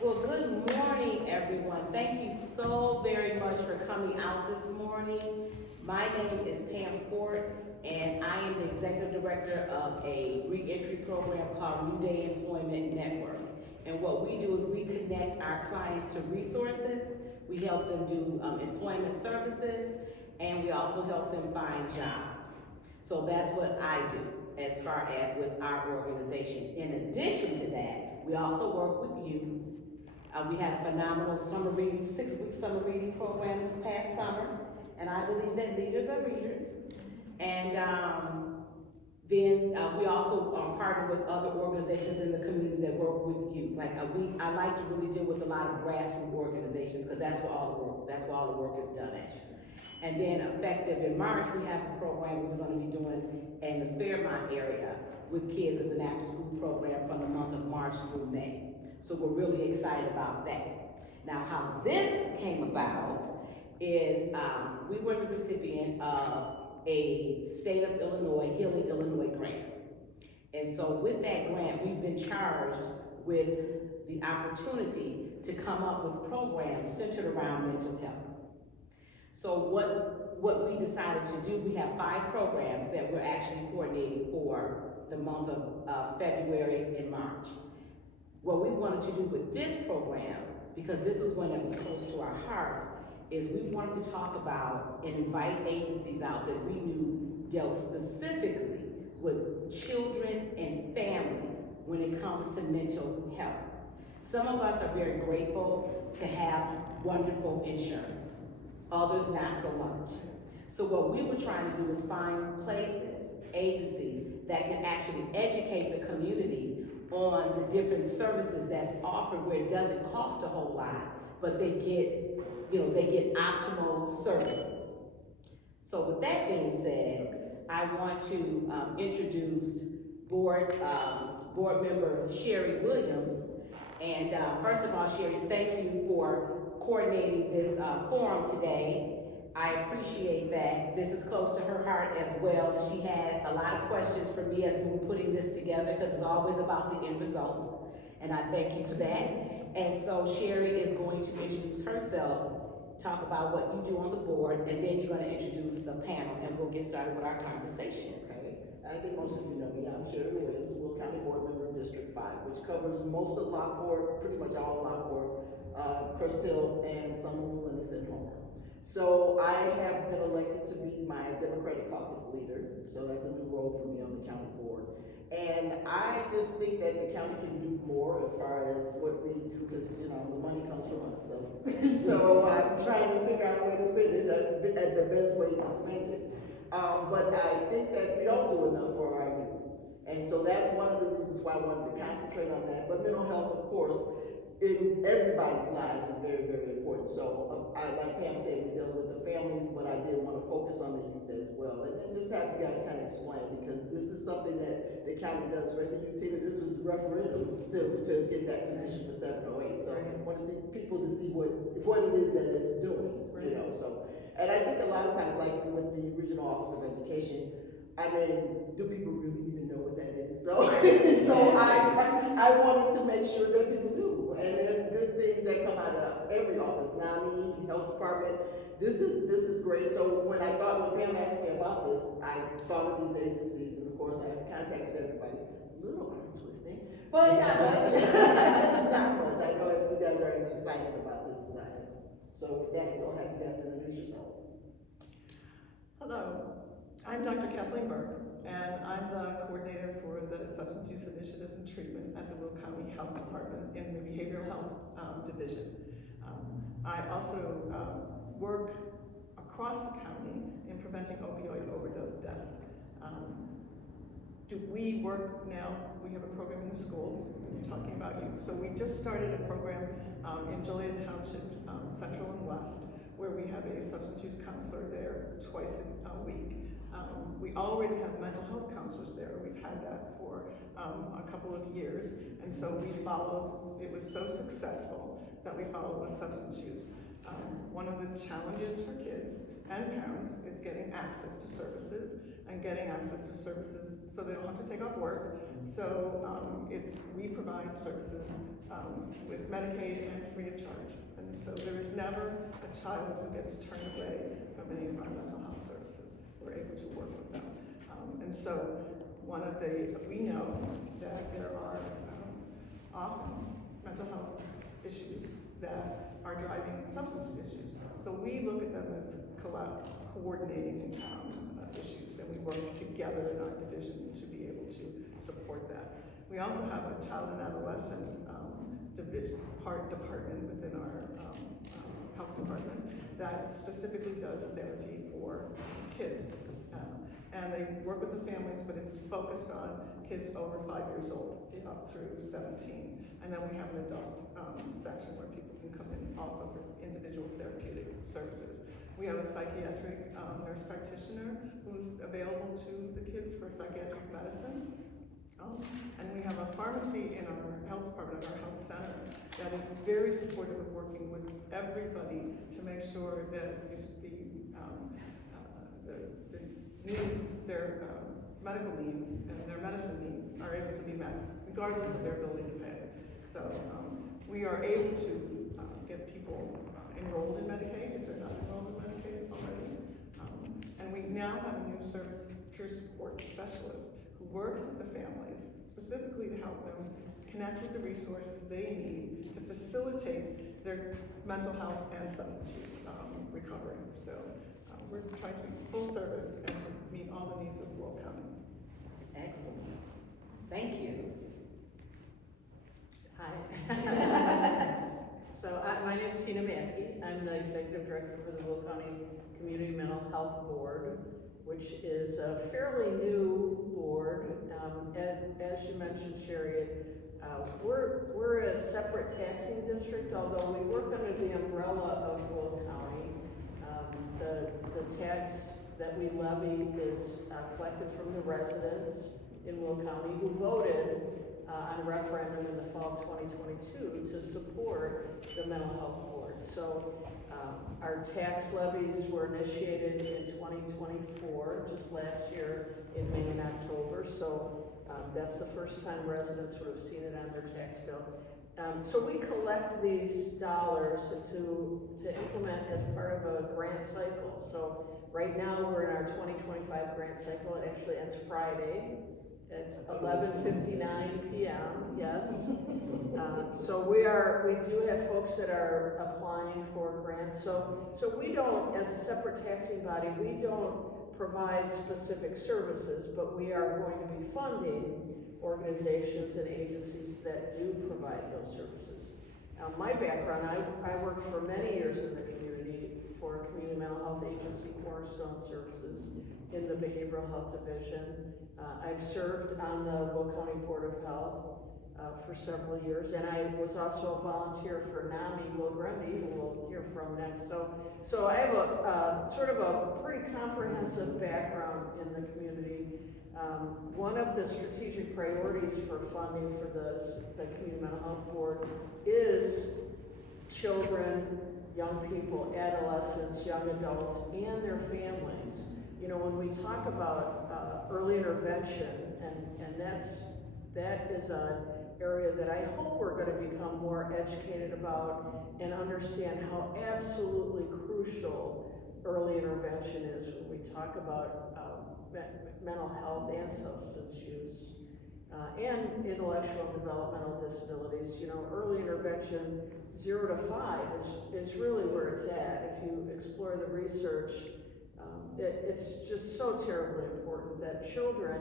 Well, good morning, everyone. Thank you so very much for coming out this morning. My name is Pam Fort, and I am the Executive Director of a reentry program called New Day Employment Network. And what we do is we connect our clients to resources, we help them do employment services, and we also help them find jobs. So that's what I do as far as with our organization. In addition to that, we also work with youth. We had a phenomenal summer reading, 6-week summer reading program this past summer, and I believe that leaders are readers. And then we also partner with other organizations in the community that work with youth. Like I like to really deal with a lot of grassroots organizations because that's where all the work is done at. And then effective in March, we have a program we're going to be doing in the Fairmont area with kids as an after-school program from the month of March through May. So we're really excited about that. Now, how this came about is we were the recipient of a State of Illinois, Healing Illinois grant. And so with that grant, we've been charged with the opportunity to come up with programs centered around mental health. So what we decided to do, we have 5 programs that we're actually coordinating for the month of February and March. What we wanted to do with this program, because this was one that was close to our heart, is we wanted to talk about and invite agencies out that we knew dealt specifically with children and families when it comes to mental health. Some of us are very grateful to have wonderful insurance, others not so much. So what we were trying to do is find places, agencies that can actually educate the community on the different services that's offered where it doesn't cost a whole lot, but they get optimal services. So with that being said, I want to introduce board member Sherry Williams. And first of all, Sherry, thank you for coordinating this forum today. I appreciate that. This is close to her heart as well, and she had a lot of questions for me as we were putting this together because it's always about the end result, and I thank you for that. And so Sherry is going to introduce herself, talk about what you do on the board, and then you're going to introduce the panel, and we'll get started with our conversation. Okay. I think most of you know me. I'm Cheryl Williams, Will County Board Member of District 5, which covers most of Lockport, pretty much all of Lockport, Crest Hill, and some of Lennox and Homer. So I have been elected to be my Democratic Caucus leader, so that's a new role for me on the county board. And I just think that the county can do more as far as what we do, because the money comes from us. So I'm trying to figure out a way to spend it at the best way to spend it. But I think that we don't do enough for our youth, and so that's one of the reasons why I wanted to concentrate on that. But mental health, of course, in everybody's lives is very, very important. So like Pam said, we deal with the families, but I did want to focus on the youth as well. And then just have you guys kind of explain, because this is something that the county does, especially you, Teena. This was a referendum to get that position for 708. So I want to see people to see what it is that it's doing, so. And I think a lot of times, like with the Regional Office of Education, I mean, do people really even know what that is? So, I wanted to make sure that people do. And there's good things that come out of every office. Nami, Health Department. This is great. So when Pam asked me about this, I thought of these agencies, and of course I contacted everybody. A little arm twisting, but not much. Not much. I know if you guys are as excited about this as I am. So with that, we'll have you guys introduce yourselves. Hello, I'm Dr. Kathleen Burke, and I'm the coordinator for the Substance Use Initiatives and Treatment at the Will County Health Department in the Behavioral Health Division. I also work across the county in preventing opioid overdose deaths. We work now, we have a program in the schools, you're talking about youth. So we just started a program in Joliet Township, Central and West, where we have a substance use counselor there twice a week. We already have mental health counselors there. We've had that for a couple of years. And so we followed, it was so successful that we followed with substance use. One of the challenges for kids and parents is getting access to services and getting access to services so they don't have to take off work. So we provide services with Medicaid and free of charge. And so there is never a child who gets turned away from any of our mental health services. We're able to work with them. And so we know that there are often mental health issues that are driving substance issues. So we look at them as coordinating issues, and we work together in our division to be able to support that. We also have a child and adolescent department within our health department that specifically does therapy for kids. And they work with the families, but it's focused on kids over 5 years old, up through 17. And then we have an adult section where people can come in also for individual therapeutic services. We have a psychiatric nurse practitioner who's available to the kids for psychiatric medicine. And we have a pharmacy in our health department, our health center, that is very supportive of working with everybody to make sure that the needs, their medical needs and their medicine needs are able to be met, regardless of their ability to pay. So we are able to get people enrolled in Medicaid if they're not enrolled in Medicaid already. And we now have a new service peer support specialist who works with the families specifically to help them connect with the resources they need to facilitate their mental health and substance use recovery. So we're trying to be full service and to meet all the needs of Will County. Excellent. Thank you. Hi. So my name is Teena Mackey. I'm the Executive Director for the Will County Community Mental Health Board, which is a fairly new board. As you mentioned, Sherry, we're a separate taxing district, although we work under the umbrella of Will County. The tax that we levy is collected from the residents in Will County who voted on a referendum in the fall of 2022 to support the mental health board. So our tax levies were initiated in 2024, just last year in May and October. So that's the first time residents would have seen it on their tax bill. So we collect these dollars to implement as part of a grant cycle. So right now we're in our 2025 grant cycle. It actually ends Friday at 11:59 p.m. Yes. So we do have folks that are applying for grants. So we don't, as a separate taxing body, we don't provide specific services, but we are going to be funding organizations and agencies that do provide those services. My background, I worked for many years in the community for a community mental health agency, Cornerstone Services, in the behavioral health division. I've served on the Will County Board of Health for several years, and I was also a volunteer for Nami, Will-Grundy, who we'll hear from next. So I have a sort of a pretty comprehensive background in the community. One of the strategic priorities for funding for the Community Mental Health Board is children, young people, adolescents, young adults, and their families. You know, when we talk about early intervention, and that is an area that I hope we're going to become more educated about and understand how absolutely crucial early intervention is when we talk about mental health and substance use and intellectual and developmental disabilities. You know, early intervention, 0 to 5, is really where it's at. If you explore the research, it's just so terribly important that children,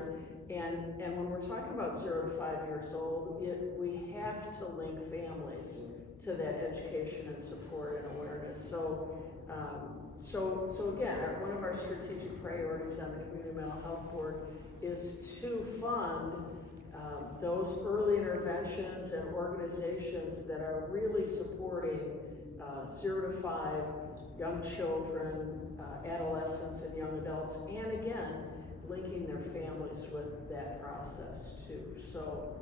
and when we're talking about 0 to 5 years old, we have to link families to that education and support and awareness. So again, one of our strategic priorities on the Community Mental Health Board is to fund those early interventions and organizations that are really supporting 0 to 5 young children, adolescents, and young adults, and again, linking their families with that process too. So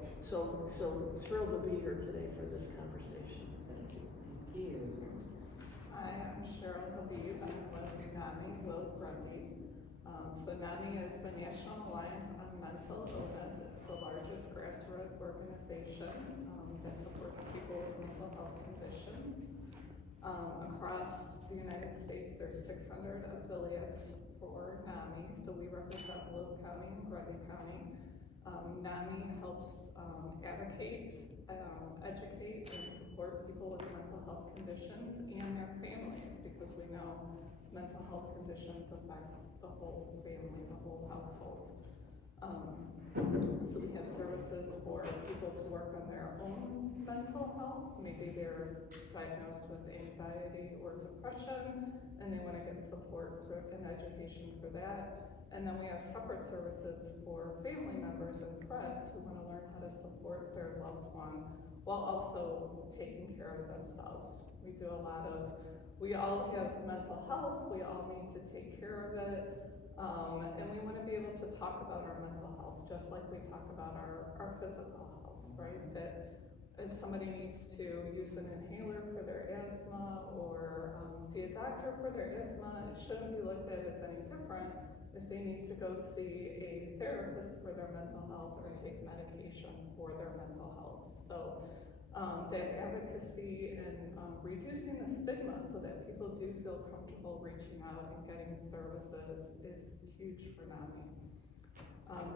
thrilled to be here today for this conversation. Thank you. Thank you. Hi, I'm Cheryl Habeeb. I'm with Nami, Will-Grundy. So Nami is the National Alliance on Mental Illness. It's the largest grassroots organization that supports people Across the United States, there's 600 affiliates for Nami, so we represent Will County and Grundy County. Nami helps advocate, educate, and support people with mental health conditions and their families, because we know mental health conditions affect the whole family, the whole household. So we have services for people to work on their own mental health. Maybe they're diagnosed with anxiety or depression, and they want to get support and education for that. And then we have separate services for family members and friends who want to learn how to support their loved one while also taking care of themselves. We do a lot of, we all have mental health, we all need to take care of it, and we want to be able to talk about our mental health just like we talk about our physical health, right? That if somebody needs to use an inhaler for their asthma or see a doctor for their asthma, it shouldn't be looked at as any different if they need to go see a therapist for their mental health or take medication for their mental health. So that advocacy and reducing the stigma so that people do feel comfortable reaching out and getting services is huge for Nami.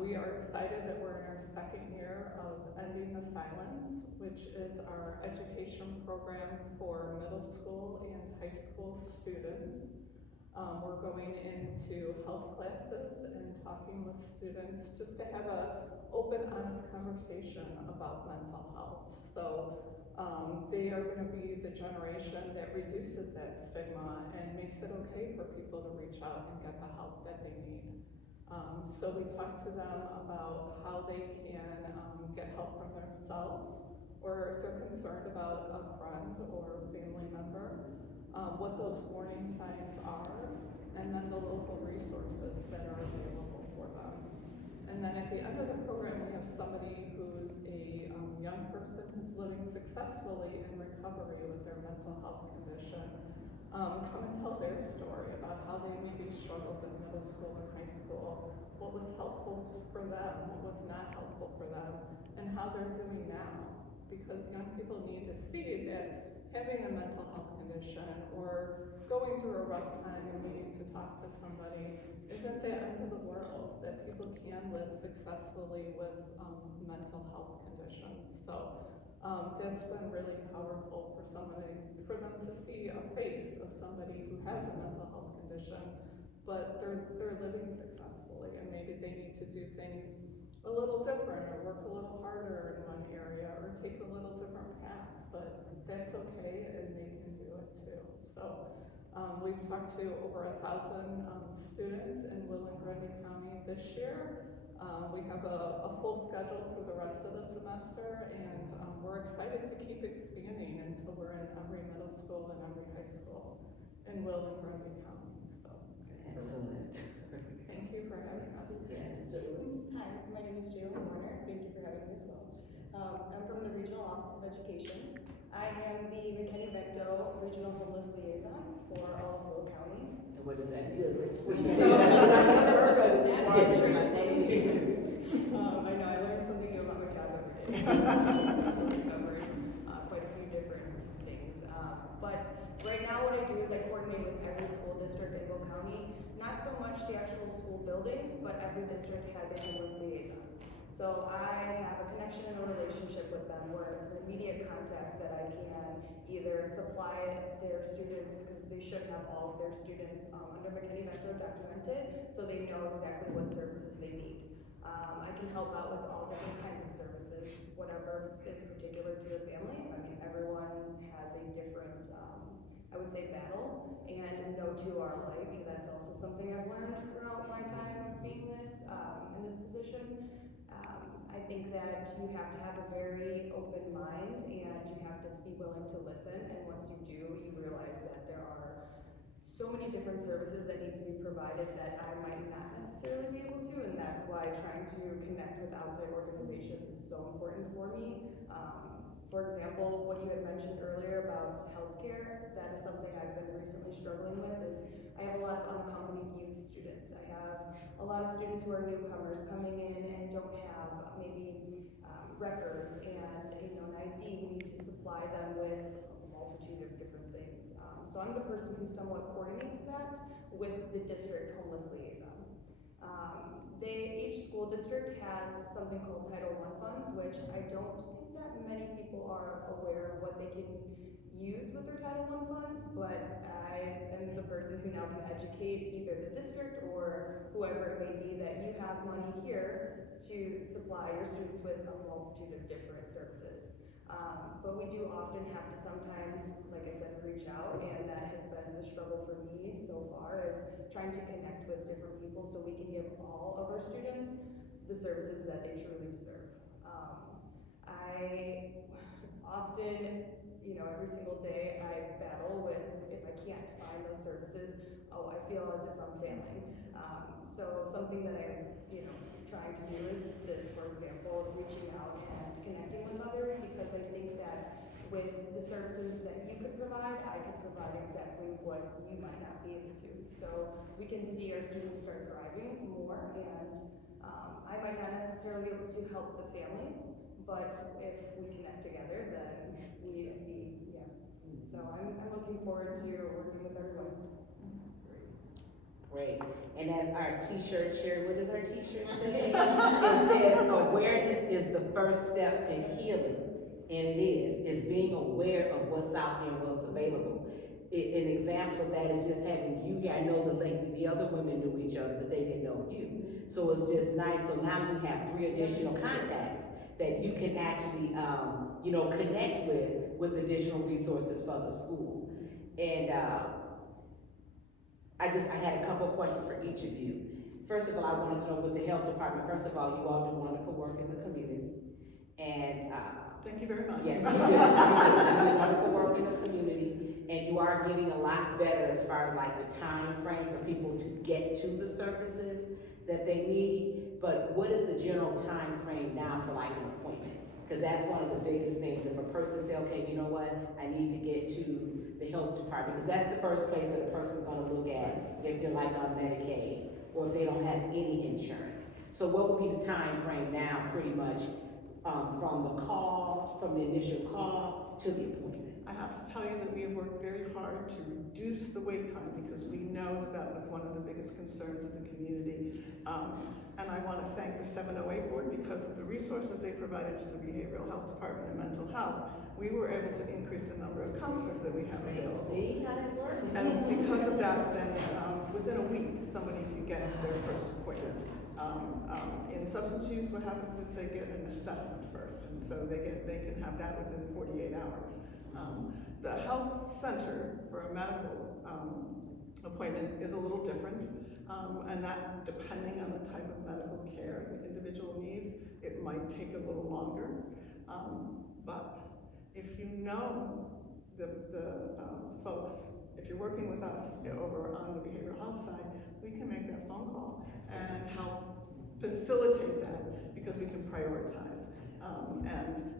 We are excited that we're in our second year of Ending the Silence, which is our education program for middle school and high school students. We're going into health classes and talking with students just to have an open, honest conversation about mental health. So they are going to be the generation that reduces that stigma and makes it okay for people to reach out and get the help that they need. So we talk to them about how they can get help from themselves, or if they're concerned about a friend or family member, what those warning signs are, and then the local resources that are available for them. And then at the end of the program, we have somebody who's a young person who's living successfully in recovery with their mental health condition. Come and tell their story about how they maybe struggled in middle school and high school, what was helpful for them, what was not helpful for them, and how they're doing now. Because young people need to see that having a mental health condition or going through a rough time and needing to talk to somebody isn't the end of the world, that people can live successfully with mental health conditions. So that's been really powerful for somebody, for them to see a face of somebody who has a mental health condition, but they're living successfully, and maybe they need to do things a little different or work a little harder in one area or take a little different path, but that's okay and they can do it too. So we've talked to over 1,000 students in Will-Grundy County this year. We have a full schedule for the rest of the semester, and we're excited to keep expanding until we're in every middle school and every high school in Will-Grundy County. So Excellent. thank you for having us. Hi, my name is Jaelin Werner. Thank you for having me as well. I'm from the Regional Office of Education. I am the McKinney-Vento Regional Homeless Liaison for all of Will County. And what does that mean? Yes, explain. That's interesting. I know, I learned something new about my job every day. So I'm still discovering quite a few different things. But right now what I do is I coordinate with every school district in Will County. Not so much the actual school buildings, but every district has a homeless liaison. So I have a connection and a relationship with them where it's an immediate contact that I can either supply their students, because they should have all of their students under McKinney-Vento documented, so they know exactly what services they need. I can help out with all different kinds of services, whatever is particular to the family. I mean, everyone has a different, I would say, battle, and no two are alike. That's also something I've learned throughout my time being this, in this position. I think that you have to have a very open mind, and you have to be willing to listen, and once you do, you realize that there are so many different services that need to be provided that I might not necessarily be able to, and that's why trying to connect with outside organizations is so important for me. For example, what you had mentioned earlier about healthcare, that is something I've been recently struggling with. Is I have a lot of unaccompanied youth students. I have a lot of students who are newcomers coming in and don't have maybe records and an ID. We need to supply them with a multitude multitude of different things. So I'm the person who somewhat coordinates that with the district homeless liaison. Each school district has something called Title I funds, which I don't think that many people are aware of what they can use with their Title I funds, but I am the person who now can educate either the district or whoever it may be that you have money here to supply your students with a multitude of different services. But we do often have to sometimes, like I said, reach out, and that has been the struggle for me so far, is trying to connect with different people so we can give all of our students the services that they truly deserve. I often, every single day I battle with, if I can't find those services, I feel as if I'm failing. So something that I'm, trying to do is this, for example, reaching out and connecting with others, because I think that with the services that you could provide, I could provide exactly what you might not be able to. So we can see our students start thriving more, and I might not necessarily be able to help the families, but if we connect together, then we see, So I'm looking forward to working with everyone. Great. And as our t-shirt, Sherry, what does our t-shirt say? It says, awareness is the first step to healing. And it is being aware of what's out there and what's available. An example of that is just having you here. I know the other women knew each other, but they didn't know you. So it's just nice. So now you have 3 additional contacts that you can actually, connect with additional resources for the school. And I had a couple of questions for each of you. First of all, I wanted to know with the health department, first of all, you all do wonderful work in the community. And Thank you very much. yes, you do. You do wonderful work in the community, and you are getting a lot better as far as like the time frame for people to get to the services that they need. But what is the general time frame now for like an appointment? Because that's one of the biggest things. If a person says, okay, you know what, I need to get to the health department, because that's the first place that a person's gonna look at if they're like on Medicaid, or if they don't have any insurance. So what would be the time frame now, pretty much, from the initial call to the appointment? I have to tell you that we have worked very hard to reduce the wait time, because we know that was one of the biggest concerns of the community. And I want to thank the 708 board, because of the resources they provided to the behavioral health department and mental health. We were able to increase the number of counselors that we have available. See how that works? And because of that, then within a week, somebody can get their first appointment. In substance use, what happens is they get an assessment first, and so they can have that within 48 hours. The health center for a medical appointment is a little different, and that, depending on the type of medical care the individual needs, it might take a little longer. But if you know the folks, if you're working with us over on the behavioral health side, we can make that phone call and help facilitate that, because we can prioritize. And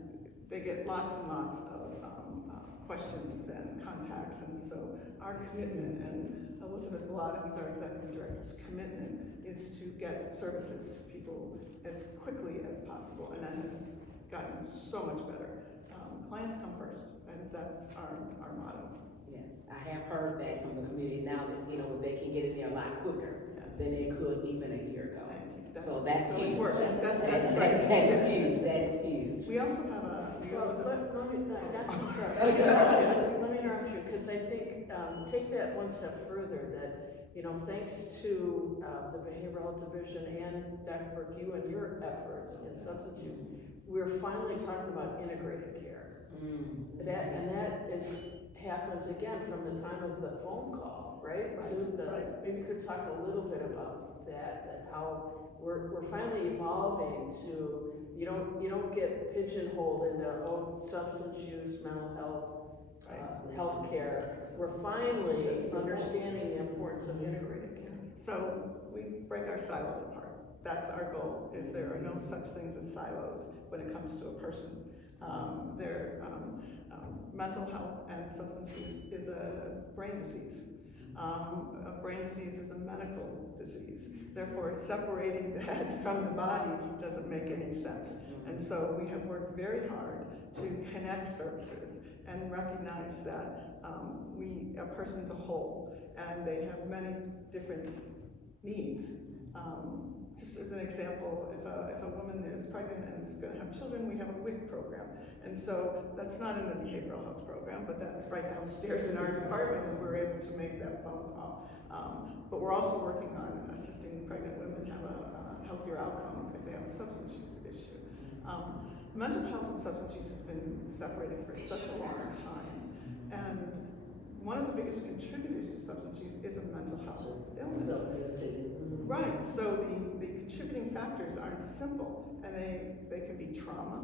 they get lots and lots of questions and contacts, and so our commitment, and Elizabeth Bellata, who's our executive director's commitment, is to get services to people as quickly as possible, and that has gotten so much better. Clients come first, and that's our motto. Yes, I have heard that from the community now that, they can get it there a lot quicker than they could even a year ago. Thank you. So that's huge. It's working. That's That great. is huge, that is huge. We also have Let me interrupt you, because I think, take that one step further, that, thanks to the behavioral health division and Dr. Burke, you and your efforts in substance use, we're finally talking about integrated care. That happens again from the time of the phone call, right? Maybe you could talk a little bit about that how we're finally evolving to, you don't get pigeonholed into substance use, mental health, healthcare. We're finally understanding the importance of integrated care. So we break our silos apart. That's our goal, is there are no such things as silos when it comes to a person. Mental health and substance use is a brain disease. A brain disease is a medical disease. Therefore, separating the head from the body doesn't make any sense. And so we have worked very hard to connect services and recognize that a person's a whole, and they have many different needs. Just as an example, if a woman is pregnant and is going to have children, we have a WIC program. And so that's not in the behavioral health program, but that's right downstairs in our department, and we're able to make that phone call. But we're also working on assisting pregnant women have a healthier outcome if they have a substance use issue. Mental health and substance use has been separated for such a long time. And one of the biggest contributors to substance use is a mental health illness. Right, so the contributing factors aren't simple, and they can be trauma,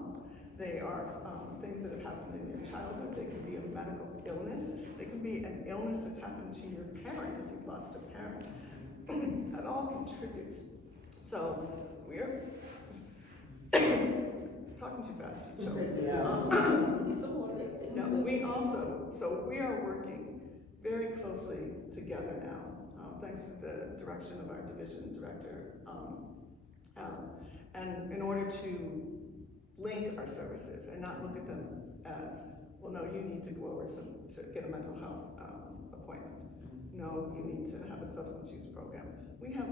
they are things that have happened in your childhood, they can be a medical illness, they can be an illness that's happened to your parent if you've lost a parent. That all contributes. So we're talking too fast, you choke. No, we are working very closely together now, thanks to the direction of our division director, and in order to link our services and not look at them as, well, no, you need to go over to get a mental health appointment. No, you need to have a substance use program. We have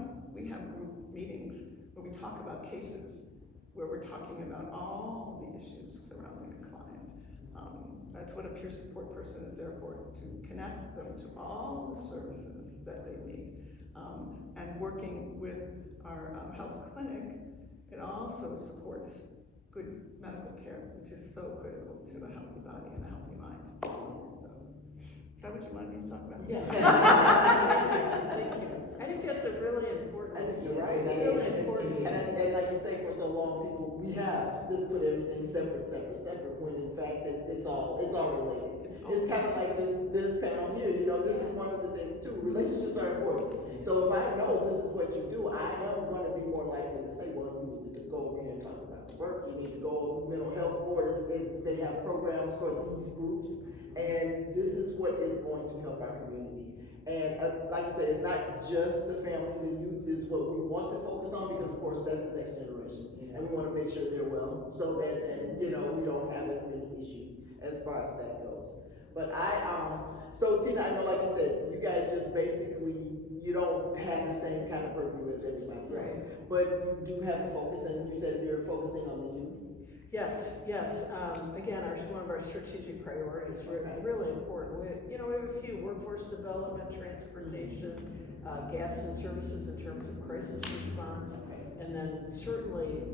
group meetings where we talk about cases, where we're talking about all the issues surrounding a client. That's what a peer support person is there for, to connect them to all the services that they need. And working with our health clinic, it also supports good medical care, which is so critical to a healthy body and a healthy mind. So, is that what you wanted me to talk about? Yeah. Thank you. I think that's a really important. I think you're right. Really important. And like you say, for so long, people, we have just put everything separate, when in fact it's all related. It's kind of like this panel here, this is one of the things too. Relationships are important. So if I know this is what you do, I am going to be more likely to say, well, you need to go over here and talk to Dr. Burke. You need to go, mental health board they have programs for these groups, and this is what is going to help our community. And like I said, it's not just the family, the youth is what we want to focus on, because of course that's the next generation. Yes. And we want to make sure they're well, so that, we don't have as many issues as far as that goes. But so Teena, I know, like I said, you guys just basically, you don't have the same kind of purview as everybody else. Right. But you do have a focus, and you said you're focusing on the youth. Yes. Again, one of our strategic priorities, really important. We have a few: workforce development, transportation, gaps in services in terms of crisis response, and then certainly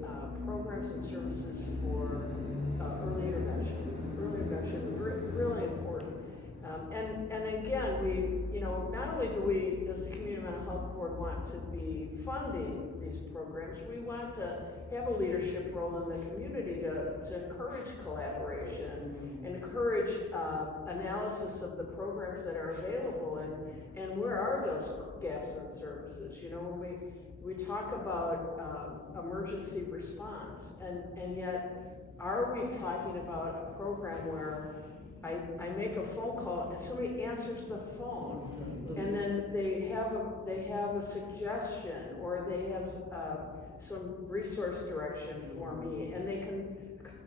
programs and services for early intervention. Really important. And again, not only does the Community Mental Health Board want to be funding these programs, we want to have a leadership role in the community to encourage collaboration and encourage analysis of the programs that are available, and where are those gaps in services. When we talk about emergency response, and yet are we talking about a program where I make a phone call and somebody answers the phone, and then they have a suggestion, or they have some resource direction for me, and they can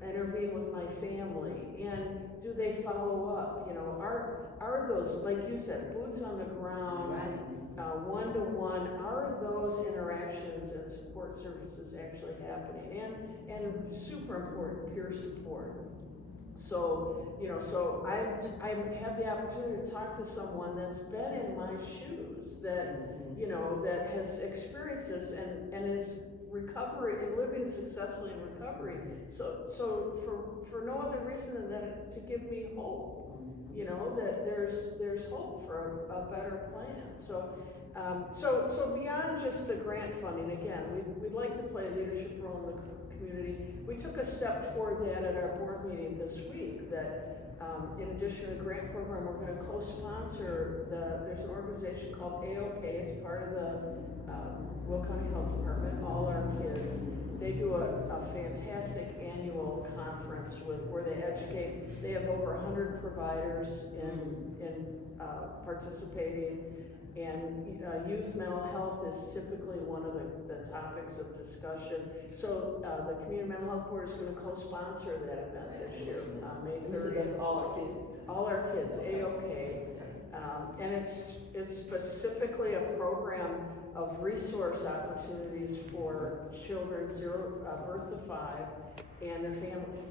intervene with my family, and do they follow up? Are those, like you said, boots on the ground, one-to-one, are those interactions and support services actually happening? And super important, peer support. So, I have the opportunity to talk to someone that's been in my shoes, that has experienced this and is living successfully in recovery. So for no other reason than that, to give me hope, that there's hope for a better plan. So beyond just the grant funding, again, we'd like to play a leadership role in the community. We took a step toward that at our board meeting this week, that in addition to the grant program, we're going to co-sponsor there's an organization called AOK. It's part of the Will County Health Department, All Our Kids. They do a fantastic annual conference where they educate. They have over 100 providers in participating. And youth mental health is typically one of the topics of discussion. So the Community Mental Health Board is going to co-sponsor that event this year, May You said 30th. that's all our kids? All our kids, A-OK. And it's specifically a program of resource opportunities for children birth to 5 and their families.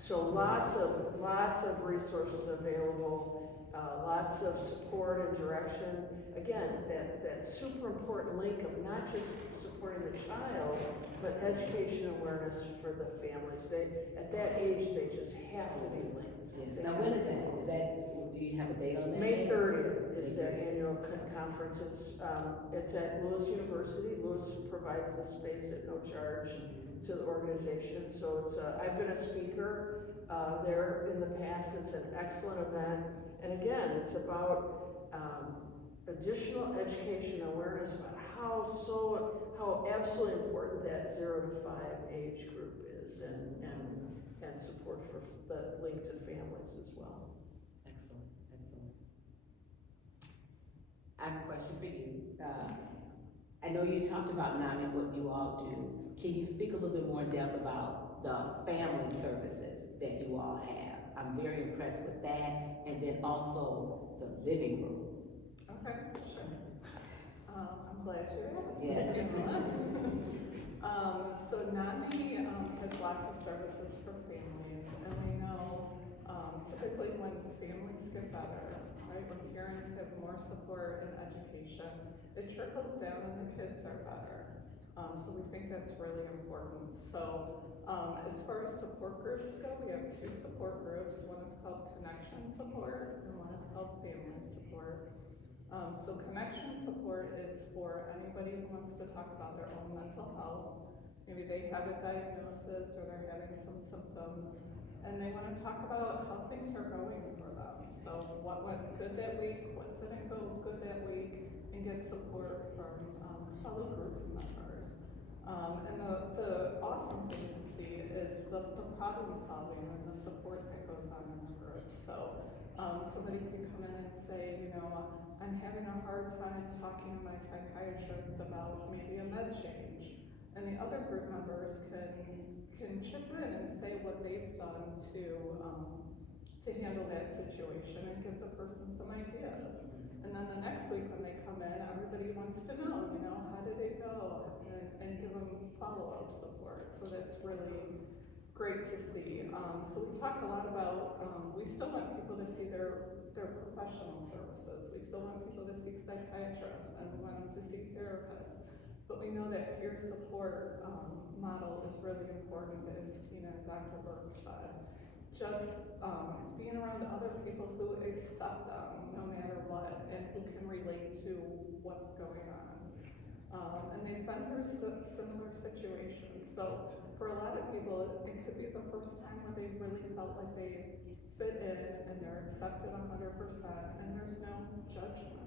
So lots of resources available, lots of support and direction. Again, that super important link of not just supporting the child, but education awareness for the families. At that age, they just have to be linked. Yes. Now, when is that? Do you have a date on that? May 30th is that annual conference. It's at Lewis University. Lewis provides the space at no charge to the organization. So I've been a speaker there in the past. It's an excellent event. And again, it's about additional education awareness about how absolutely important that 0 to 5 age group is, and support for the link to families as well. Excellent, excellent. I have a question for you. I know you talked about Nami, what you all do. Can you speak a little bit more in depth about the family services that you all have? I'm very impressed with that, and then also the living room. Okay, sure. I'm glad you asked. Yes. So Nami has lots of services for families, and we know typically when families get better, right, when parents have more support and education, it trickles down and the kids are better. So we think that's really important. So as far as support groups go, we have 2 support groups. One is called Connection Support and one is called Family Support. So Connection Support is for anybody who wants to talk about their own mental health. Maybe they have a diagnosis or they're having some symptoms and they want to talk about how things are going for them. So what went good that week, what didn't go good that week, and get support from fellow group members. And the awesome thing to see is the problem solving and the support that goes on in the group. So somebody can come in and say, you know, I'm having a hard time talking to my psychiatrist about maybe a med change. And the other group members can chip in and say what they've done to handle that situation and give the person some ideas. And then the next week when they come in, everybody wants to know, you know, how did it go? And give them follow-up support. So that's really great to see. So we talk a lot about, we still want people to see their professional services. We still want people to see psychiatrists and we want them to see therapists. But we know that peer support model is really important, as Teena and Dr. Burke said. Just being around other people who accept them no matter what and who can relate to what's going on. And they've been through similar situations. So for a lot of people, it could be the first time where they really felt like they fit in and they're accepted 100% and there's no judgment.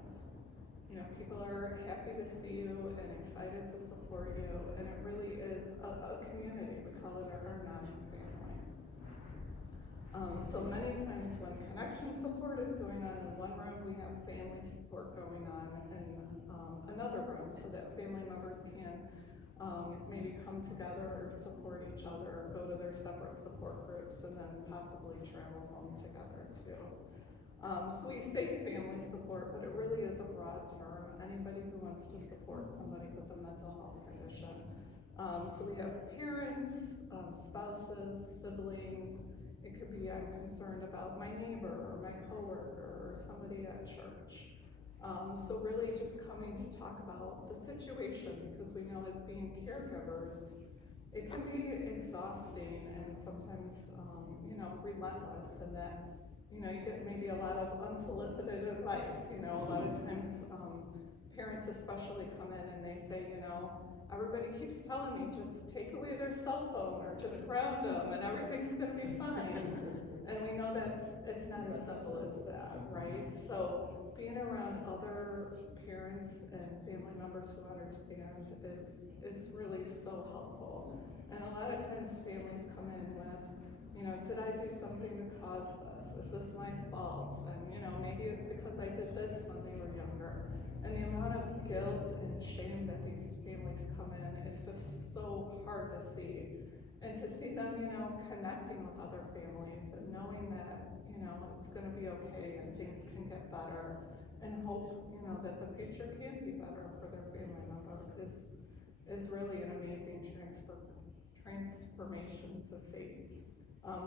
You know, people are happy to see you and excited to support you, and it really is a community. We call it our Nami family. So many times when connection support is going on in one room, we have family support going on in another room so that family members can maybe come together or support each other or go to their separate support groups and then possibly travel home together too. So we say family support, but it really is a broad term. Anybody who wants to support somebody with a mental health condition. So we have parents, spouses, siblings. It could be I'm concerned about my neighbor or my coworker or somebody at church. So really just coming to talk about the situation, because we know as being caregivers, it can be exhausting and sometimes, relentless, and that, you get maybe a lot of unsolicited advice. A lot of times parents especially come in and they say, everybody keeps telling me just take away their cell phone or just ground them and everything's going to be fine. And we know it's not as simple as that, right? So being around other parents and family members who understand is really so helpful. And a lot of times families come in with, did I do something to cause this? Is this my fault? And maybe it's because I did this when they were younger. And the guilt and shame that these families come in is just so hard to see. And to see them, you know, connecting with other families and knowing that, you know, it's gonna be okay and things can get better, and hope, you know, that the future can be better for their family member is really an amazing transformation to see.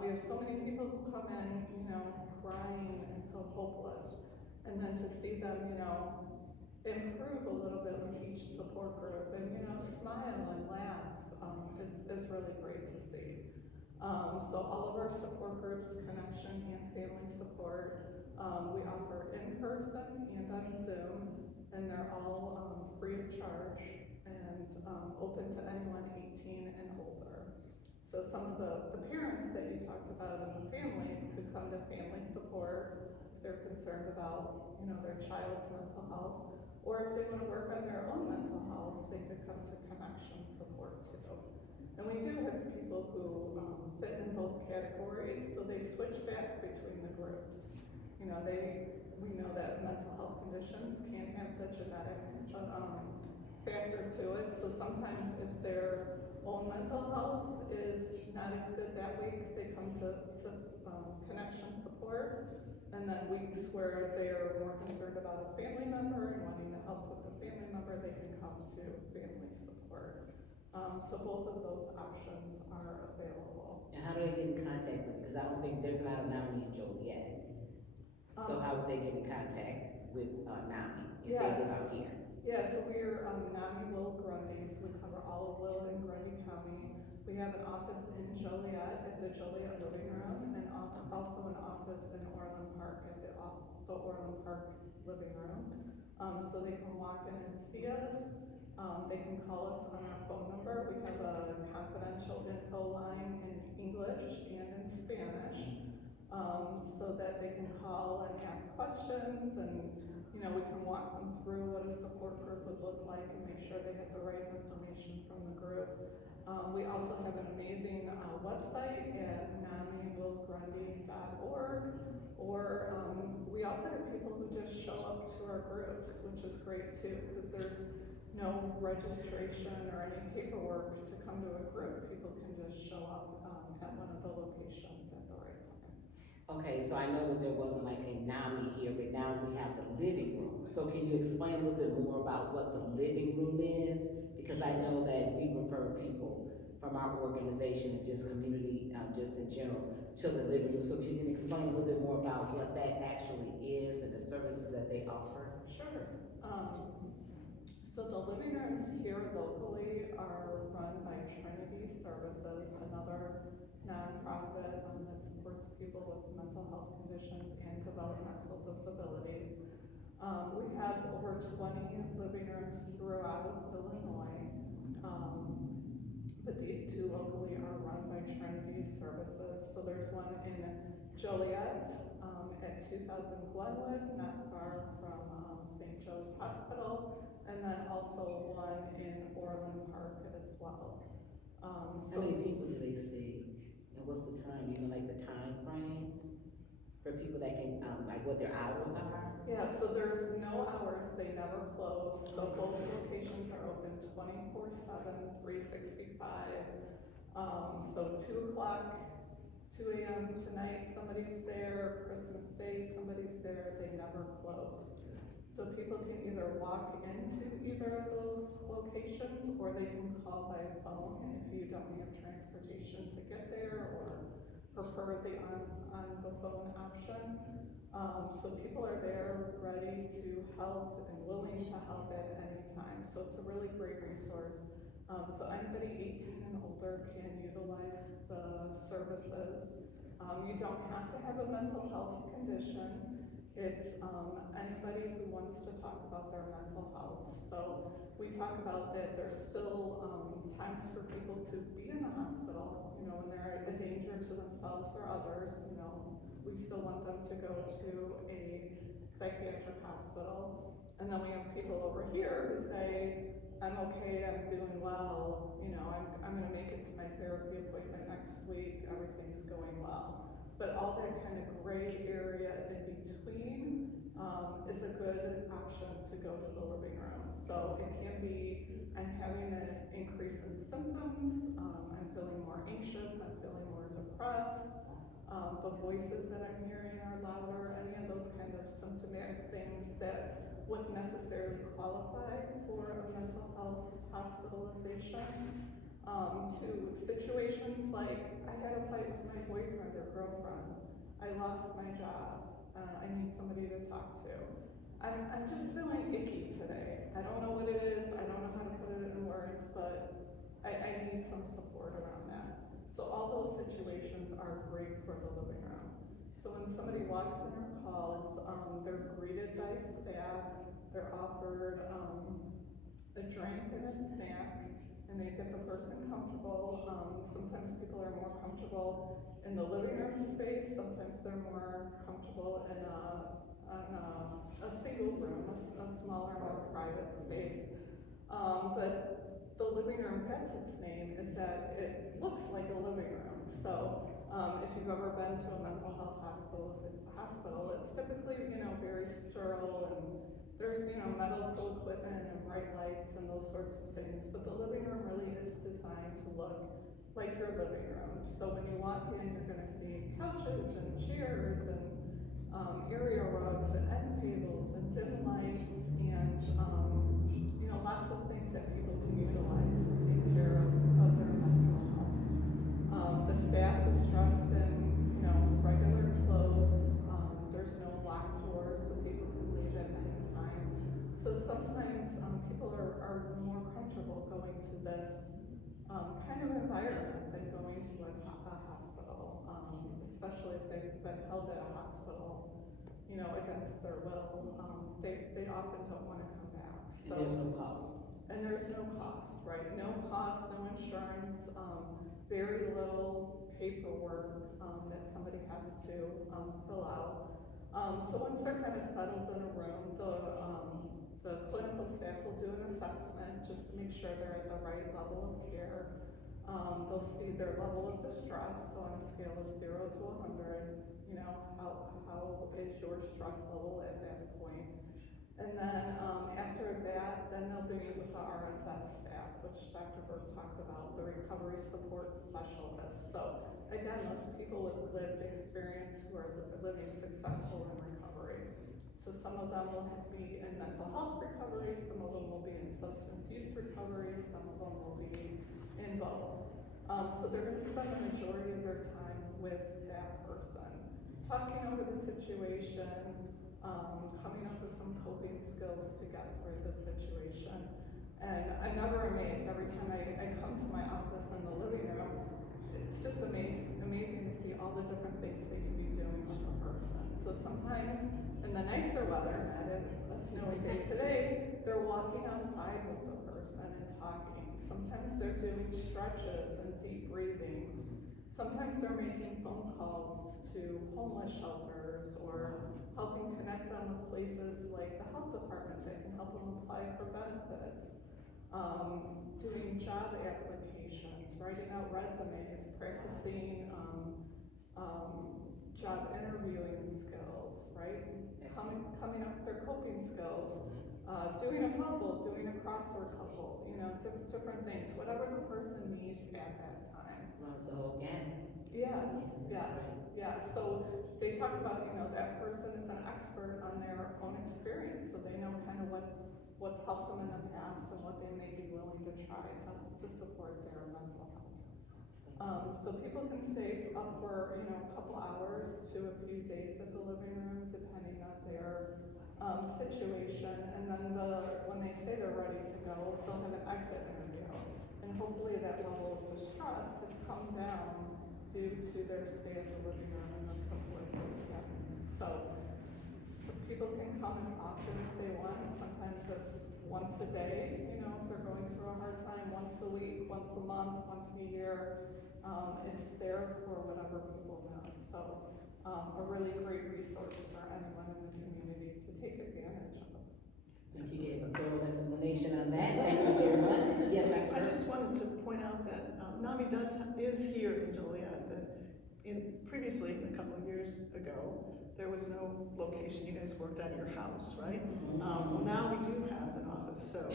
We have so many people who come in, you know, crying and so hopeless, and then to see them, you know, improve a little bit with each support group and, you know, smile and laugh is really great to see. So all of our support groups, connection and family support, we offer in person and on Zoom, and they're all free of charge and open to anyone 18 and older. So some of the parents that you talked about and the families could come to family support if they're concerned about, you know, their child's mental health, or if they want to work on their own mental health, they could come to connection support too. And we do have people who fit in both categories, so they switch back between the groups. You know, we know that mental health conditions can have the genetic factor to it, so sometimes if their own mental health is not as good that week, they come to connection support, and then weeks where they are more concerned about a family member and wanting to help with the family member, they can come to family support. So both of those options are available. And how do they get in contact with, because I don't think there's not a Nami in Joliet. So how would they get in contact with Nami if they live out here? Yeah, so we're Nami Will-Grundy, so we cover all of Will and Grundy County. We have an office in Joliet at the Joliet Living Room, and also an office in Orland Park at the Orland Park Living Room. So they can walk in and see us. They can call us on our phone number. We have a confidential info line in English and in Spanish, so that they can call and ask questions, and you know, we can walk them through what a support group would look like and make sure they have the right information from the group. We also have an amazing website at namivillgrundy.org, or we also have people who just show up to our groups, which is great too, because there's no registration or any paperwork to come to a group. People can just show up at one of the locations at the right time. Okay, so I know that there wasn't like a Nami here, but now we have the living room. So can you explain a little bit more about what the living room is? Because I know that we refer people from our organization and just community, just in general, to the living room. So can you explain a little bit more about what that actually is and the services that they offer? Sure. So the living rooms here locally are run by Trinity Services, another nonprofit that supports people with mental health conditions and developmental disabilities. We have over 20 living rooms throughout Illinois, but these two locally are run by Trinity Services. So there's one in Joliet at 2000 Glenwood, not far from St. Joe's Hospital, and then also one in Orland Park as well. How many people do they see? And what's the time, you know, like the time frames for people that can, like what their hours are? Yeah, so there's no hours, they never close. So both locations are open 24/7, 365. So 2 o'clock, 2 a.m. tonight, somebody's there, Christmas Day, somebody's there, they never close. So people can either walk into either of those locations, or they can call by phone if you don't have transportation to get there, or prefer the on the phone option. So people are there ready to help and willing to help at any time. So it's a really great resource. So anybody 18 and older can utilize the services. You don't have to have a mental health condition. It's anybody who wants to talk about their mental health. So we talk about that there's still times for people to be in the hospital, you know, when they're a danger to themselves or others, you know, we still want them to go to a psychiatric hospital. And then we have people over here who say, I'm okay, I'm doing well, you know, I'm gonna make it to my therapy appointment next week, everything's going well. But all that kind of gray area in between is a good option to go to the living rooms. So it can be, I'm having an increase in symptoms, I'm feeling more anxious, I'm feeling more depressed, the voices that I'm hearing are louder, any of those kind of symptomatic things that wouldn't necessarily qualify for a mental health hospitalization, to situations like I had a fight with my boyfriend or girlfriend, I lost my job, I need somebody to talk to. I'm just feeling icky today. I don't know what it is, I don't know how to put it in words, but I need some support around that. So all those situations are great for the living room. So when somebody walks in or calls, they're greeted by staff, they're offered a drink and a snack, and they get the person comfortable. Sometimes people are more comfortable in the living room space, sometimes they're more comfortable in a single room, a smaller, more private space. But the living room gets its name is that it looks like a living room. So if you've ever been to a mental health hospital, it's typically, very sterile, and there's, medical equipment and bright lights and those sorts of things. But the living room really is designed to look like your living room. So when you walk in, you're gonna see couches and chairs and area rugs and end tables and dim lights and lots of things that people can utilize to take care of their mental health. The staff is dressed in regular clothes. There's no locked doors, so people can leave at any time. So sometimes people are more comfortable going to this kind of environment than going to a hospital, especially if they've been held at a hospital, against their will. They often don't want to come back. So, And there's no cost. And there's no cost, right? No cost, no insurance, very little paperwork that somebody has to fill out. So once they're kind of settled in a room, the clinical staff will do an assessment just to make sure they're at the right level of care. They'll see their level of distress, so on a scale of 0 to 100, how is your stress level at that point? And then after that, then they'll be with the RSS staff, which Dr. Burke talked about, the recovery support specialists. So again, those people with lived experience who are living successful in recovery. So some of them will be in mental health recovery, some of them will be in substance use recovery, some of them will be in both. So they're going to spend the majority of their time with that person, talking over the situation, coming up with some coping skills to get through the situation. And I'm never amazed every time I come to my office in the living room. It's just amazing to see all the different things they can be doing with a person. So sometimes in the nicer weather, that is a snowy day today, they're walking outside with the person and talking. Sometimes they're doing stretches and deep breathing. Sometimes they're making phone calls to homeless shelters or helping connect them with places like the health department that can help them apply for benefits. Doing job applications, writing out resumes, practicing job interviewing skills, right? Coming up with their coping skills, doing a puzzle, doing a crossword puzzle, different things, whatever the person needs at that time. Runs the whole gamut. Yeah. So they talk about, that person is an expert on their own experience, so they know kind of what's helped them in the past and what they may be willing to try to support their mental health. So people can stay up for, a couple hours to a few days at the living room, depending on their situation. And then when they say they're ready to go, they'll have an exit interview. And hopefully that level of distress has come down due to their stay at the living room and the support they get. So people can come as often as they want. Sometimes it's once a day, if they're going through a hard time, once a week, once a month, once a year. It's there for whatever people know. So a really great resource for anyone in the community to take advantage of. I think you gave a thorough explanation on that. Thank you very much. Yes, I just wanted to point out that Nami is here in Joliet. Previously, a couple of years ago, there was no location, you guys worked out of your house, right? Well, now we do have an office, so,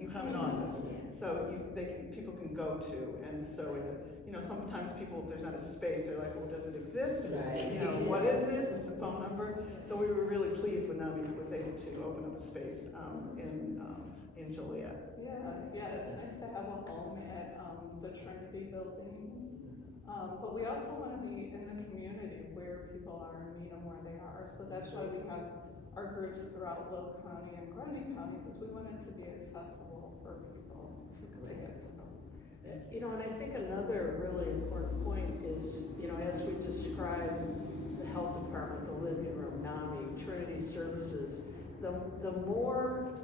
you have an office, so people can go to, and so it's, sometimes people, if there's not a space, they're like, well, does it exist? Right. What is this? It's a phone number. So we were really pleased when Nami was able to open up a space, in Joliet. Yeah, it's nice to have a home at, the Trinity building. But we also want to be in the community where people are and meet them where they are. So that's why we have our groups throughout Will County and Grundy County, because we want it to be accessible for people to get to know. And I think another really important point is, as we described the health department, the living room, Nami, Trinity Services, the more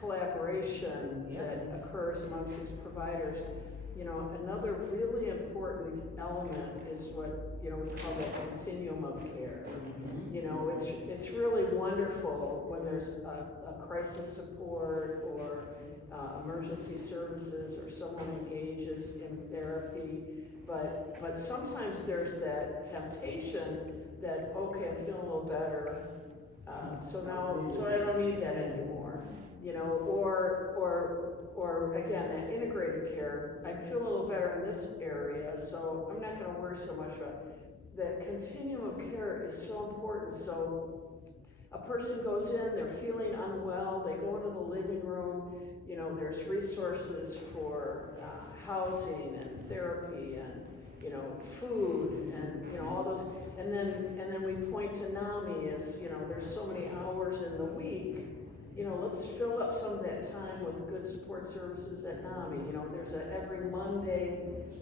collaboration that occurs amongst these providers, another really important element is what, we call that continuum of care. It's really wonderful when there's a crisis support or emergency services or someone engages in therapy, but sometimes there's that temptation that, okay, I'm feeling a little better, so I don't need that anymore. Or again, that integrated care, I feel a little better in this area, so I'm not gonna worry so much about it. That continuum of care is so important. So a person goes in, they're feeling unwell, they go into the living room, there's resources for housing and therapy and, food and, all those, and then we point to Nami as, there's so many hours in the week, let's fill up some of that time with good support services at Nami. There's every Monday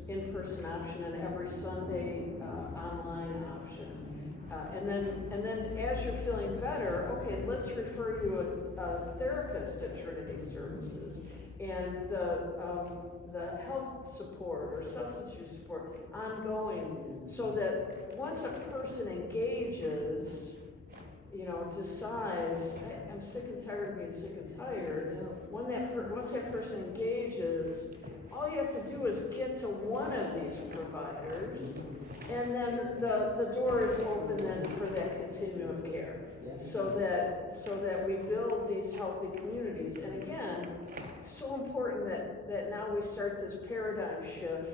in-person option and every Sunday online option. And then as you're feeling better, okay, let's refer you a therapist at Trinity Services. And the health support or substitute support ongoing, so that once a person engages, decides, I'm sick and tired of being sick and tired, once that person engages, all you have to do is get to one of these providers, and then the door is open then for that continuum of care. So that we build these healthy communities. And again, so important that now we start this paradigm shift,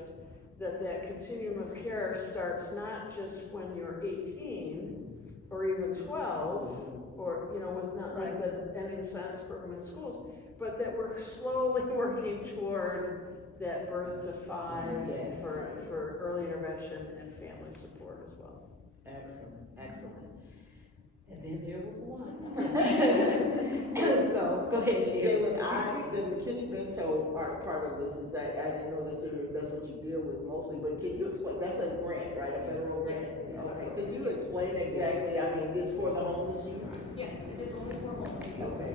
that continuum of care starts not just when you're 18 or even 12, or with not like the ending science program in schools, but that we're slowly working toward that birth to 5 for early intervention and family support as well. Excellent. And then there was one. So, go ahead, Cheryl. Jaelin, the McKinney-Vento part of this is that, I didn't know that's what you deal with mostly, but can you explain, that's a grant, right, a federal grant? Okay, can you explain exactly, it's for the homeless youth? Yeah, it is only for homeless youth. Okay.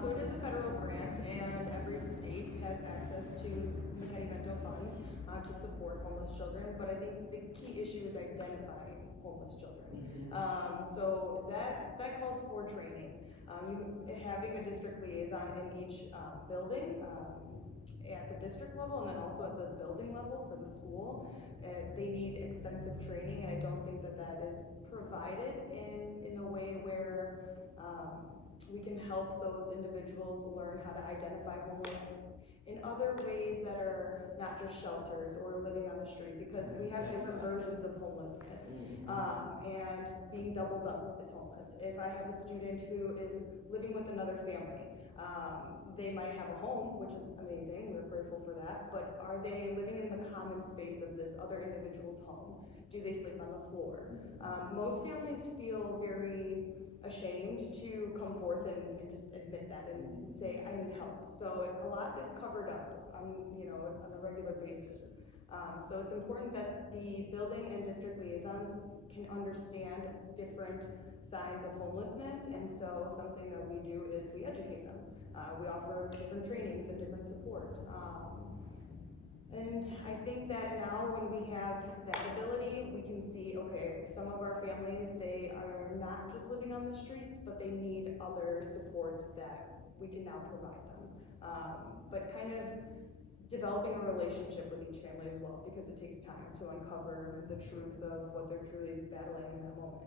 So it is a federal grant, and every state has access to McKinney-Vento funds to support homeless children, but I think the key issue is identifying homeless children. So that calls for training. Having a district liaison in each building at the district level and then also at the building level for the school. They need extensive training, and I don't think that is provided in a way where we can help those individuals learn how to identify homeless in other ways that are not just shelters or living on the street, because we have different versions of homelessness, and being doubled up is homeless. If I have a student who is living with another family, they might have a home, which is amazing, we're grateful for that, but are they living in the common space of this other individual's home? Do they sleep on the floor? Most families feel very ashamed to come forth and just admit that and say, I need help. So a lot is covered up on a regular basis. So it's important that the building and district liaisons can understand different signs of homelessness, and so something that we do is we educate them. We offer different trainings and different support. And I think that now when we have that ability, we can see, okay, some of our families, they are not just living on the streets, but they need other supports that we can now provide them. But kind of developing a relationship with each family as well, because it takes time to uncover the truth of what they're truly battling in that moment.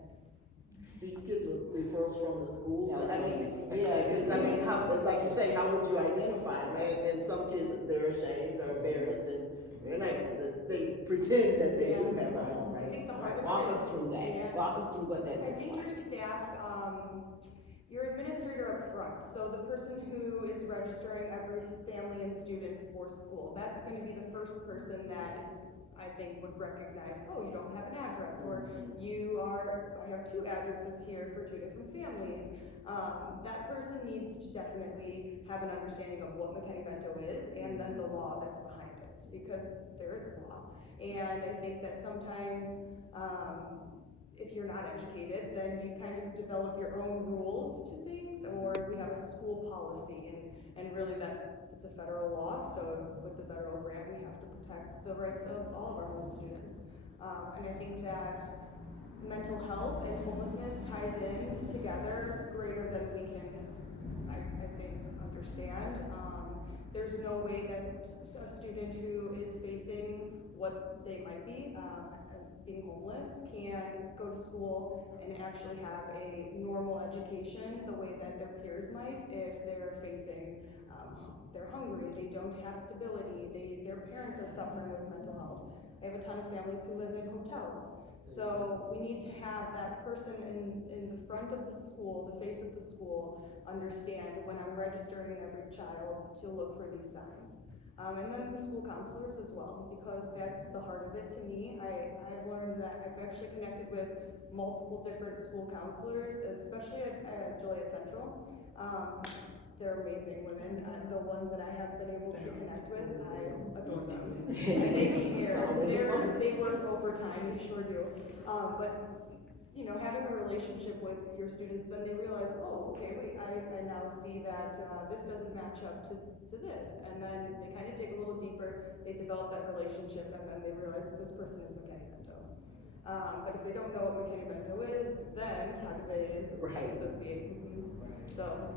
Do you get the referrals from the school? That was I my mean, next question. yeah, because I mean, how, like you say, how would you identify them? And some kids, they're ashamed, they're embarrassed, and they're not, they pretend that they do have a home, I right? think the hard Walk part us through that. Yeah. Walk us through what that I looks think like. your staff, your administrator up front, so the person who is registering every family and student for school, that's gonna be the first person that is, I think, would recognize, oh, you don't have an address, or I have 2 addresses here for 2 different families. That person needs to definitely have an understanding of what McKinney-Vento is, and then the law that's behind it, because there is a law. And I think that sometimes, if you're not educated, then you kind of develop your own rules to things, or we have a school policy, and really that, it's a federal law, so with the federal grant, we have to protect the rights of all of our home students. And I think that mental health and homelessness ties in together greater than we can, I think, understand. There's no way that a student who is facing what they might be, as being homeless, can go to school and actually have a normal education the way that their peers might if they're facing, they're hungry, they don't have stability, their parents are suffering with mental health. I have a ton of families who live in hotels. So we need to have that person in the front of the school, the face of the school, understand when I'm registering every child to look for these signs. And then the school counselors as well, because that's the heart of it to me. I've learned that I've actually connected with multiple different school counselors, especially at Joliet Central. They're amazing women, and the ones that I have been able to connect with, I adore them. And they care, they work overtime, they sure do. But you know, having a relationship with your students, then they realize, oh, okay, wait, I now see that this doesn't match up to this. And then they kind of dig a little deeper, they develop that relationship, and then they realize that this person is McKinney-Vento. But if they don't know what McKinney-Vento is, then how do they associate? So,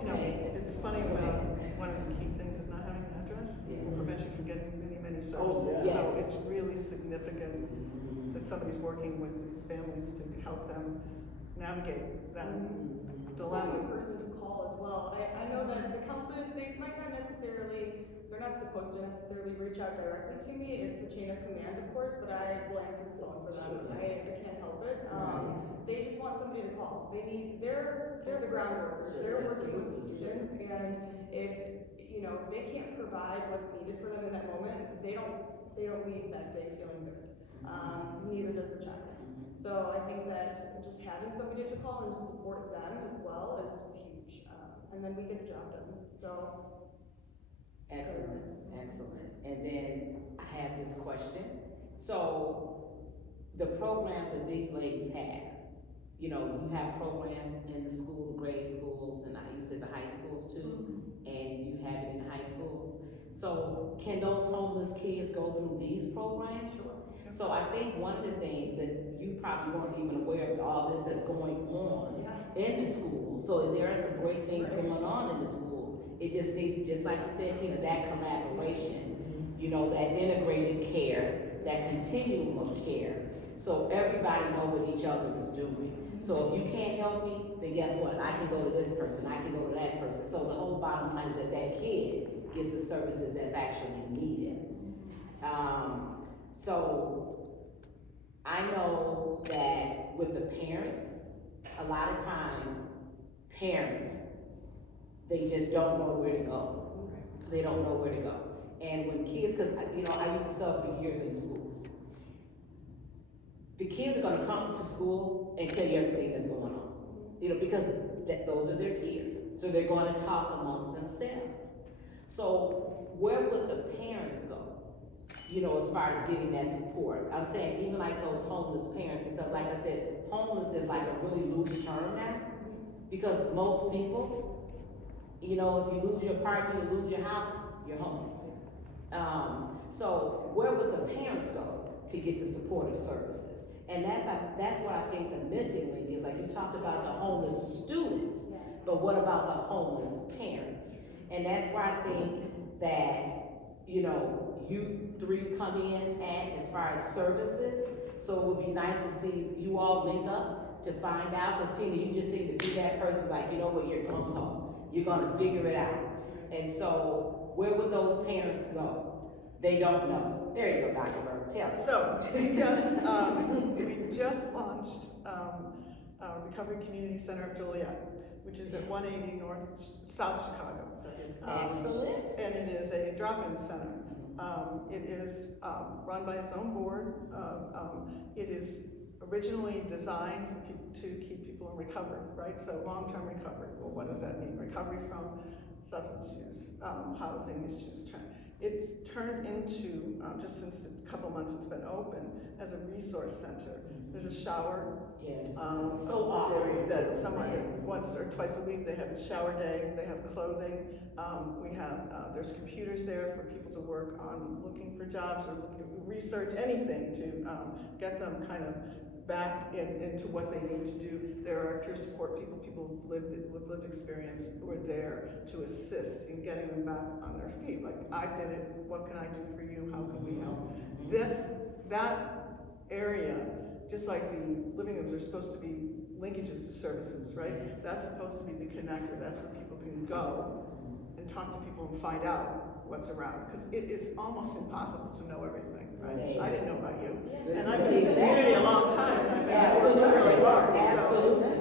You know, it's funny, one of the key things is not having an address will prevent you from getting many services. yes. So it's really significant that somebody's working with these families to help them navigate that just having a dilemma. person to call as well. I know that the counselors, they might not necessarily, they're not supposed to necessarily reach out directly to me. It's a chain of command, of course, but I will answer the phone for them. I can't help it. They just want somebody to call. They're the ground workers. They're working with the students, and if they can't provide what's needed for them in that moment, they don't leave that day feeling good. Neither does the child. So I think that just having somebody to call and support them as well is huge, and then we get the job done. So. Excellent, excellent. And then I have this question. So the programs that these ladies have, you have programs in the school, the grade schools, and you said the high schools too, and you have it in high schools. So can those homeless kids go through these programs? Sure. So I think one of the things that you probably weren't even aware of all this that's going on in the schools. So there are some great things going on in the schools. It just needs, just like you said, Teena, that collaboration, that integrated care, that continuum of care. So everybody know what each other is doing. So if you can't help me, then guess what? I can go to this person, I can go to that person. So the whole bottom line is that that kid gets the services that's actually needed. So I know that with the parents, a lot of times parents, they just don't know where to go. They don't know where to go. And when kids, because I used to sub for years in schools. The kids are gonna come to school and tell you everything that's going on. Because those are their peers. So they're gonna talk amongst themselves. So where would the parents go? As far as getting that support. I'm saying even like those homeless parents, because like I said, homeless is like a really loose term now. Because most people, if you lose your apartment, you lose your house, you're homeless. So where would the parents go to get the supportive services? And that's what I think the missing link is. Like you talked about the homeless students, but what about the homeless parents? And that's where I think that, you three come in at as far as services. So it would be nice to see you all link up to find out, because Tina, you just seem to be that person, like, you know what, you're gung-ho, you're gonna figure it out. And so, where would those parents go? They don't know. There you go, Dr. Burke, tell us. So, we just launched, Recovery Community Center of Joliet, which is at 180 South Chicago. Excellent. And it is a drop-in center. It is run by its own board. It is originally designed for people to keep people in recovery, right? So long-term recovery. Well, what does that mean? Recovery from substance use, housing issues. It's turned into, just since a couple months it's been open, as a resource center. There's a shower. Yes. So awesome. That someone, once or twice a week, they have a shower day, they have clothing. We have, there's computers there for people to work on looking for jobs or research, anything to get them kind of back into what they need to do. There are peer support people with lived experience who are there to assist in getting them back on their feet. Like, I did it, what can I do for you, how can we help? That area, just like the living rooms are supposed to be linkages to services, right? Yes. That's supposed to be the connector. That's where people can go and talk to people and find out what's around. Because it is almost impossible to know everything, right? Yes. I didn't know about you. Yes. And I've been in the community a long time. And I've been Absolutely. hard. Absolutely.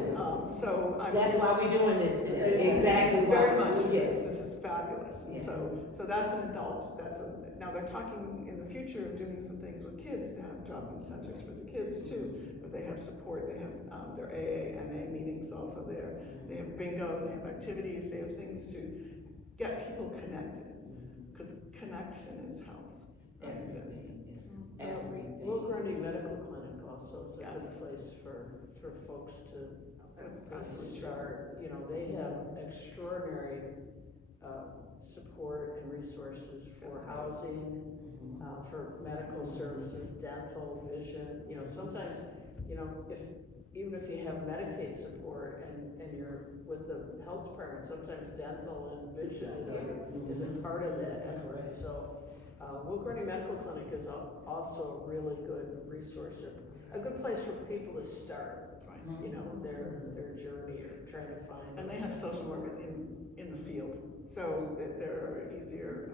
So That's why we're doing this today. Exactly. Very why. much, Yes. yes, this is fabulous. And Yes. so that's an adult, now they're talking in the future of doing some things with kids to have drop-in centers for the kids too, but they have support, they have their AA, NA meetings also there. They have bingo, they have activities, they have things to get people connected, because connection is health. Everything is everything. Will-Grundy Medical Clinic also is a Yes. good place for folks to That's absolutely true. start. You know, they have extraordinary support and resources for Yes. housing, for medical services, dental, vision. You know, sometimes, you know, even if you have Medicaid support and you're with the health department, sometimes dental and vision isn't part of that effort. So, Will-Grundy Medical Clinic is also a really good resource, a good place for people to start. Right. You know, their journey or trying to find. And they have social workers in the field, so that they're easier,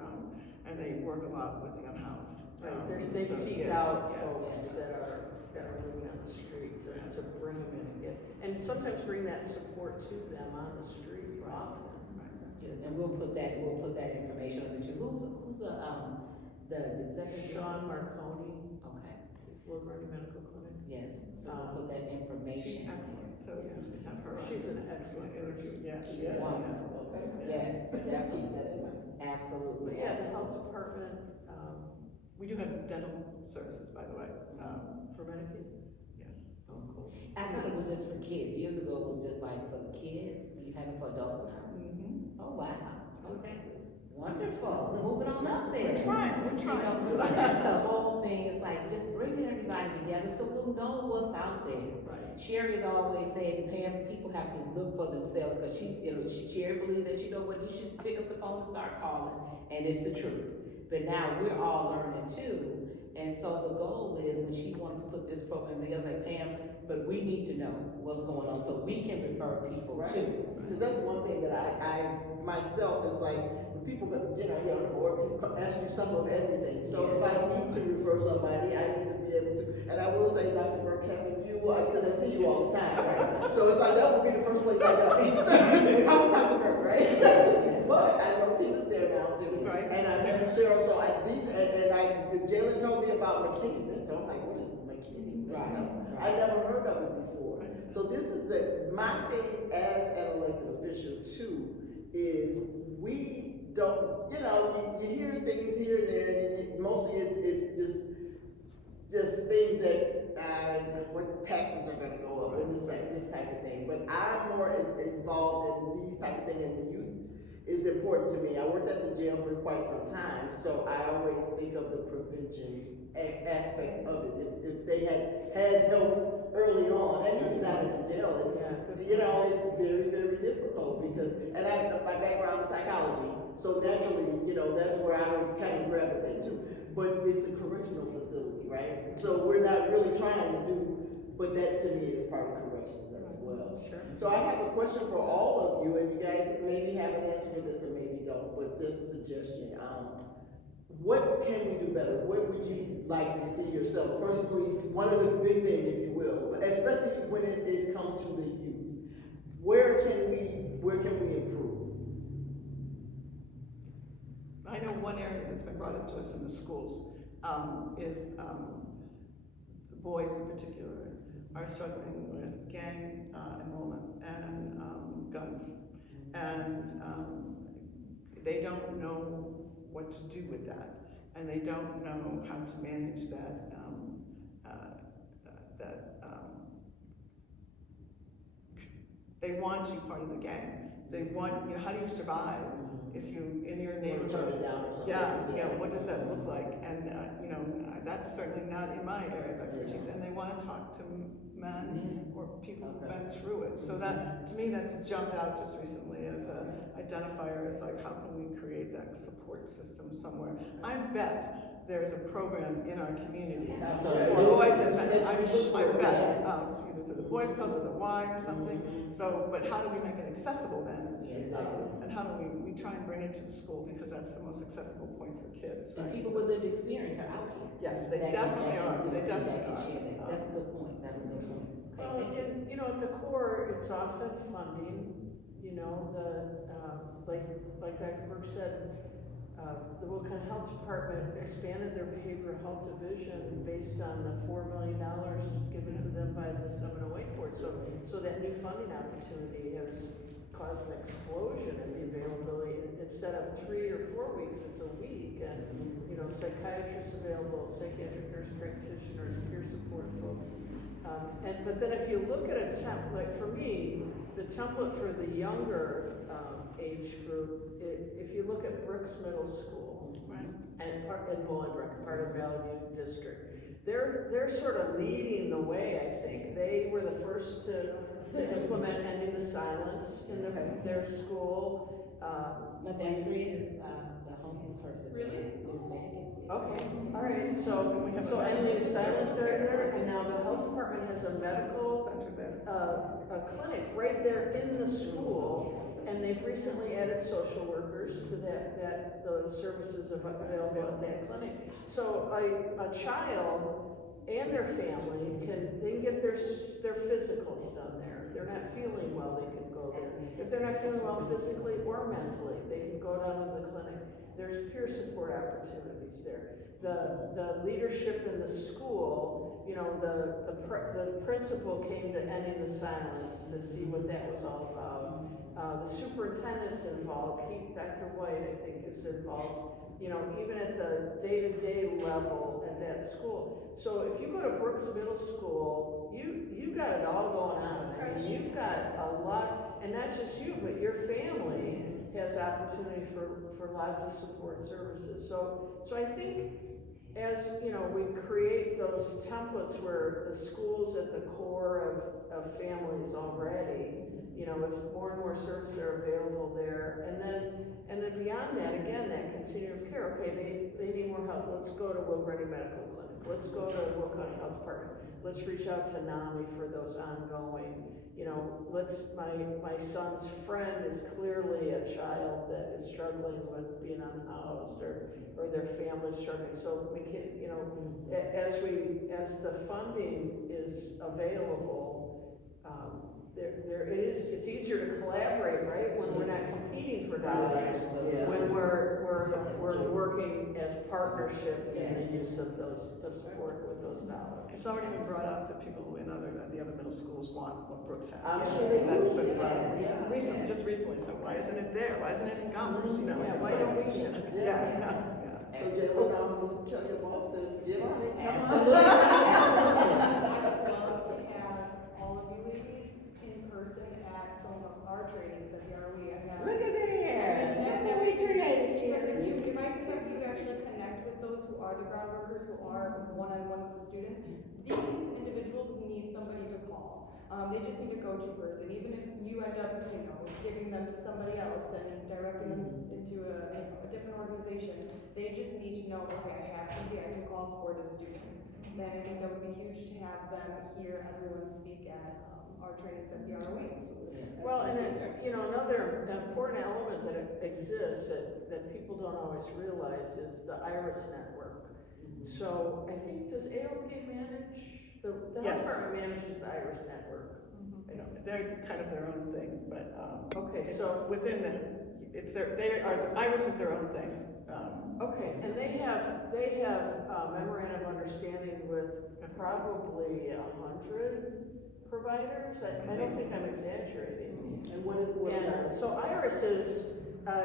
and they work a lot with the unhoused. They So, seek yeah, out yeah. folks that are living on the street to bring them in and sometimes bring that support to them on the street often. Yeah, and we'll put that information on the who's the executive? Sean Marconi, Okay. Will-Grundy Medical Clinic. Yes, so we'll put that information. She's excellent, so you should have her on. She's an excellent interview. Yeah, she Yes. is. Wonderful. Yes, definitely. Absolutely. But yes, health department, We do have dental services, by the way, for Medicaid. yes. Oh, cool. I thought it was just for kids. Years ago, it was just like for the kids. Do you have it for adults now? Mm-hmm. Oh, wow. Okay. Wonderful. Moving on up there. We're trying. You know, that's the whole thing. It's like just bringing everybody together so we'll know what's out there. Right. Sherry's always saying, Pam, people have to look for themselves because Sherry believes that, you know what, you should pick up the phone and start calling, and it's the truth. But now we're all learning too, and so the goal is when she wanted to put this program together, like, Pam, but we need to know what's going on so we can refer people Right. to. Because that's one thing that I myself is like, when people, you're on the board, people ask you some of everything. So if I need to refer somebody, I need to be able to, and I will say, Dr. Burke, having you, because I see you all the time, right? So it's like, that would be the first place I go. How was Dr. Burke, right? But I know Tina's there now too. Right. And I met Cheryl, so Jaelin told me about McKinney-Vento. I'm like, what is McKinney-Vento? Right. I never heard of it before. So this is my thing as an elected official too, is we don't, you hear things here and there, and mostly it's just things that, what taxes are gonna go up and this type of thing. But I'm more involved in these type of things, and the youth is important to me. I worked at the jail for quite some time, so I always think of the prevention aspect of it. If they had help early on, and even down at the jail, it's very, very difficult because, and my background is psychology, so naturally, that's where I would kind of gravitate to. But it's a correctional facility, right? So we're not really trying to do, but that to me is part of corrections. So I have a question for all of you, and you guys maybe have an answer for this or maybe don't, but just a suggestion. What can we do better? What would you like to see yourself personally? One of the big things, if you will, but especially when it comes to the youth. Where can we improve? I know one area that's been brought up to us in the schools is the boys in particular are struggling with gang enrollment and guns. And they don't know what to do with that. And they don't know how to manage that, they want you part of the gang. They want, how do you survive if you, in your neighborhood? Turn it down or something. Yeah, what does that look like? And, that's certainly not in my area of expertise. And they want to talk to men or people who've been through it. So that, to me, that's jumped out just recently as an identifier, as like, how can we create that support system somewhere? I bet there's a program in our community for boys and men. I bet, either through the Boy Scouts or the Y or something. So, but how do we make it accessible then? And how do we try and bring it to the school, because that's the most accessible point for kids, right? And people with lived experience are out here. Yes, they definitely are. They definitely are. That's a good point. That's a good point. Well, and, at the core, it's often funding, like Dr. Burke said, the Will County Health Department expanded their behavioral health division based on the $4 million given to them by the 708 board. So that new funding opportunity has caused an explosion in the availability. Instead of 3 or 4 weeks, it's a week, and psychiatrists available, psychiatric nurse practitioners, peer support folks. But then if you look at a template, like for me, the template for the younger age group, if you look at Brooks Middle School, Right. and Bolingbrook, part of the Valley View District, they're sort of leading the way, I think. They were the first to implement ending the silence in their school. My best friend is the homeless person. Really? Miss Mackey. Okay, all right, so ending the silence there, and now the health department has a medical Center there. a clinic right there in the school, and they've recently added social workers to that those services available at that clinic. So a child and their family can get their physicals done there. If they're not feeling well, they can go there. If they're not feeling well physically or mentally, they can go down to the clinic. There's peer support opportunities there. The leadership in the school, the principal came to Ending the Silence to see what that was all about. The superintendent's involved. Dr. White, I think, is involved. Even at the day-to-day level at that school. So if you go to Brooks Middle School, you got it all going on. I mean, you've got a lot, and not just you, but your family has opportunity for lots of support services. So I think as we create those templates where the school's at the core of families already, if more and more services are available there, and then beyond that, again, that continuum of care. Okay, they need more help. Let's go to Will-Grundy Medical Clinic. Let's go to Will County Health Department. Let's reach out to Nami for those ongoing. My son's friend is clearly a child that is struggling with being unhoused or their family struggling. So as the funding is available, it's easier to collaborate, right? When we're not competing for dollars, when we're working as partnership in the use of the support with those dollars. It's already been brought up that people in the other middle schools want what Brooks has. I'm sure they That's do. been brought up just recently. So why isn't it there? Why isn't it in Commerce? Yeah, why don't we get it? Yeah. So Jaelin, I'm gonna tell your boss to get on it. Come on. Absolutely. I would love to have all of you ladies in person at some of our trainings at the ROE. Look at there. And Look what we created because here. if I could have you actually connect with those who are the ground workers, who are one-on-one with the students, these individuals need somebody to call. They just need a go-to person. Even if you end up, giving them to somebody else and directing them into a different organization, they just need to know, okay, I have somebody I can call for the student. Then I think that would be huge to have them hear everyone speak at our trainings at the ROE. you know, another important element that exists that people don't always realize is the IRIS network. So I think, does AOP manage, the health Yes. department manages the IRIS network? You know, they're kind of their own thing, but, Okay, it's so, within the, Iris is their own thing. okay, and they have memorandum of understanding with probably 100 providers? I don't think I'm exaggerating. And what is And that? so Iris is,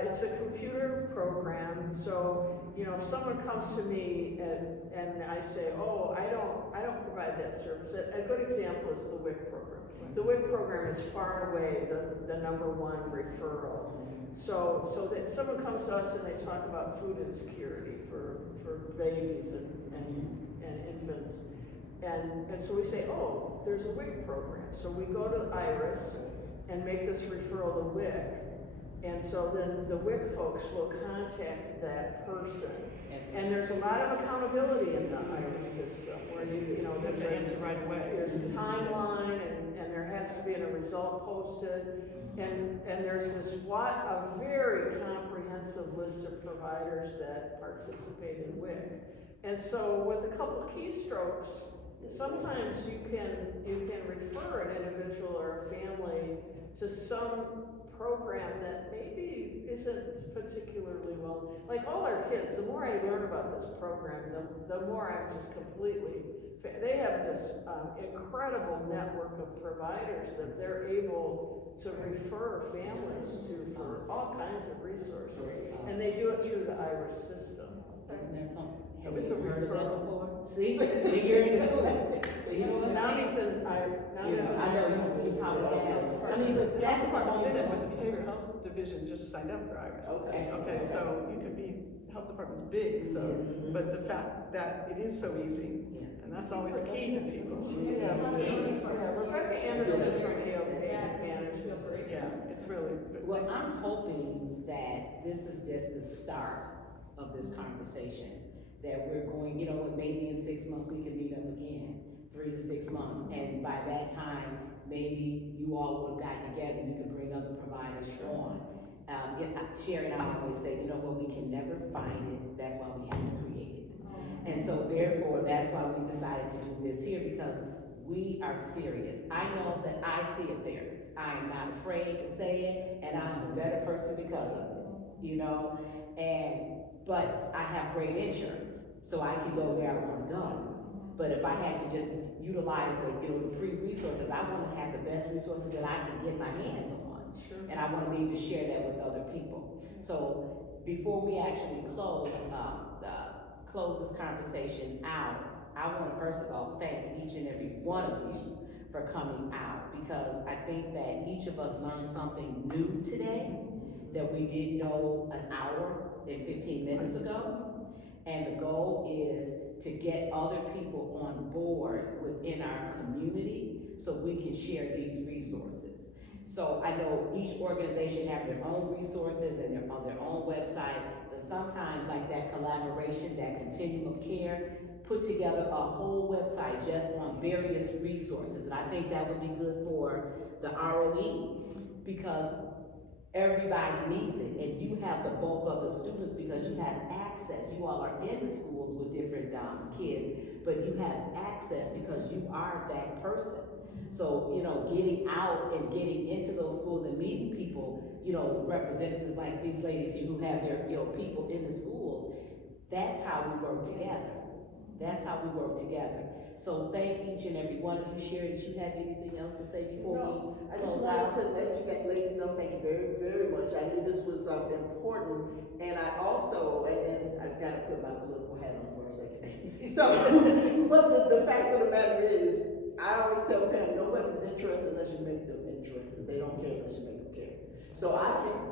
it's a computer program, so, you know, if someone comes to me and I say, oh, I don't provide that service. A good example is the WIC program. The WIC program is far and away the number one referral. So that someone comes to us and they talk about food insecurity for babies and infants. And so we say, oh, there's a WIC program. So we go to IRIS and make this referral to WIC. And so then the WIC folks will contact that person. And there's a lot of accountability in the IRIS system where you know, You have to answer right away. there's a timeline and there has to be a result posted. And there's a very comprehensive list of providers that participate in WIC. And so with a couple keystrokes, sometimes you can refer an individual or a family to some program that maybe isn't particularly well. Like all our kids, the more I learn about this program, the more I'm just completely, they have this incredible network of providers that they're able to refer families to for all kinds of resources. And they do it through the IRIS system. Isn't that something? So it's a referral. See, you're in the school. So you know what I'm Nami's saying? Nami's in I know, you probably have. I mean, but that's the Department's whole in it, but thing. the behavioral health division just signed up for IRIS. Okay. Okay, so you could be, health department's big, so, but the fact that it is so easy, and that's always key to people. Yeah, Rebecca Anderson from AOP manages. Yeah, it's really good. Well, I'm hoping that this is just the start of this conversation. That we're going, you know, maybe in 6 months we can meet up again, 3 to 6 months, and by that time, maybe you all would have gotten together, you could bring other providers on. Sherry and I always say, you know what, we can never find it, that's why we have to create it. And so therefore, that's why we decided to do this here, because we are serious. I know that I see a therapist. I am not afraid to say it, and I'm a better person because of it, you know? But I have great insurance, so I can go where I want to go. But if I had to just utilize the free resources, I want to have the best resources that I can get my hands on. Sure. And I want to be able to share that with other people. So before we actually close this conversation out, I want to first of all thank each and every one of you for coming out, because I think that each of us learned something new today that we didn't know an hour and 15 minutes ago. And the goal is to get other people on board within our community so we can share these resources. So I know each organization have their own resources and they're on their own website, but sometimes like that collaboration, that continuum of care, put together a whole website just on various resources. And I think that would be good for the ROE, because everybody needs it, and you have the bulk of the students because you have access. You all are in the schools with different kids, but you have access because you are that person. So, you know, getting out and getting into those schools and meeting people, you know, representatives like these ladies here who have their, you know, people in the schools, that's how we work together. That's how we work together. So thank each and every one of you. Sherry, did you have anything else to say before we I just close wanted out? to let you ladies know, thank you very, very much. I knew this was important, and I also, and I've got to put my political hat on for a second. So, but the fact of the matter is, I always tell Pam, nobody's interested unless you make them interested. They don't care unless you make them care. So I care.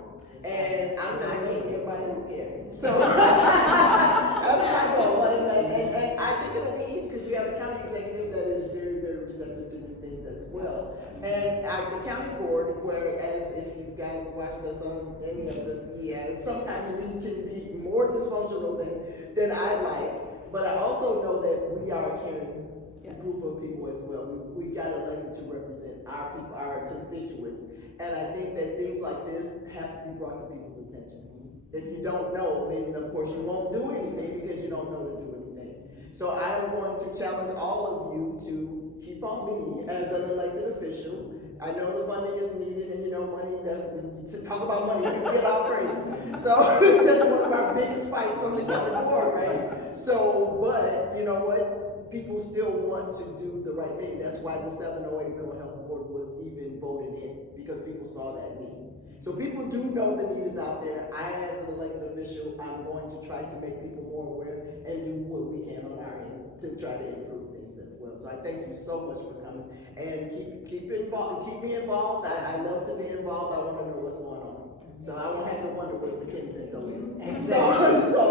And I'm not getting everybody who's scared. So that's my goal. And I think it'll be easy because we have a county executive that is very, very receptive to new things as well. And the county board, whereas if you guys watched us on any of sometimes we can be more dysfunctional than I like. But I also know that we are a caring group of people as well. We got elected to represent our people, our constituents. And I think that things like brought to people's attention. If you don't know, then of course you won't do anything because you don't know to do anything. So I am going to challenge all of you to keep on me as an elected official. I know the funding is needed, and you know, money, to talk about money, you get all crazy. So that's one of our biggest fights on the county board, right? So, but you know what? People still want to do the right thing. That's why the 708 Mental Health Board was even voted in, because people saw that need. So people do know the need is out there. I, as an elected official, I'm going to try to make people more aware and do what we can on our end to try to improve things as well. So I thank you so much for coming, and keep me involved. I love to be involved. I want to know what's going on. So I won't have to wonder what McKinney-Vento is. So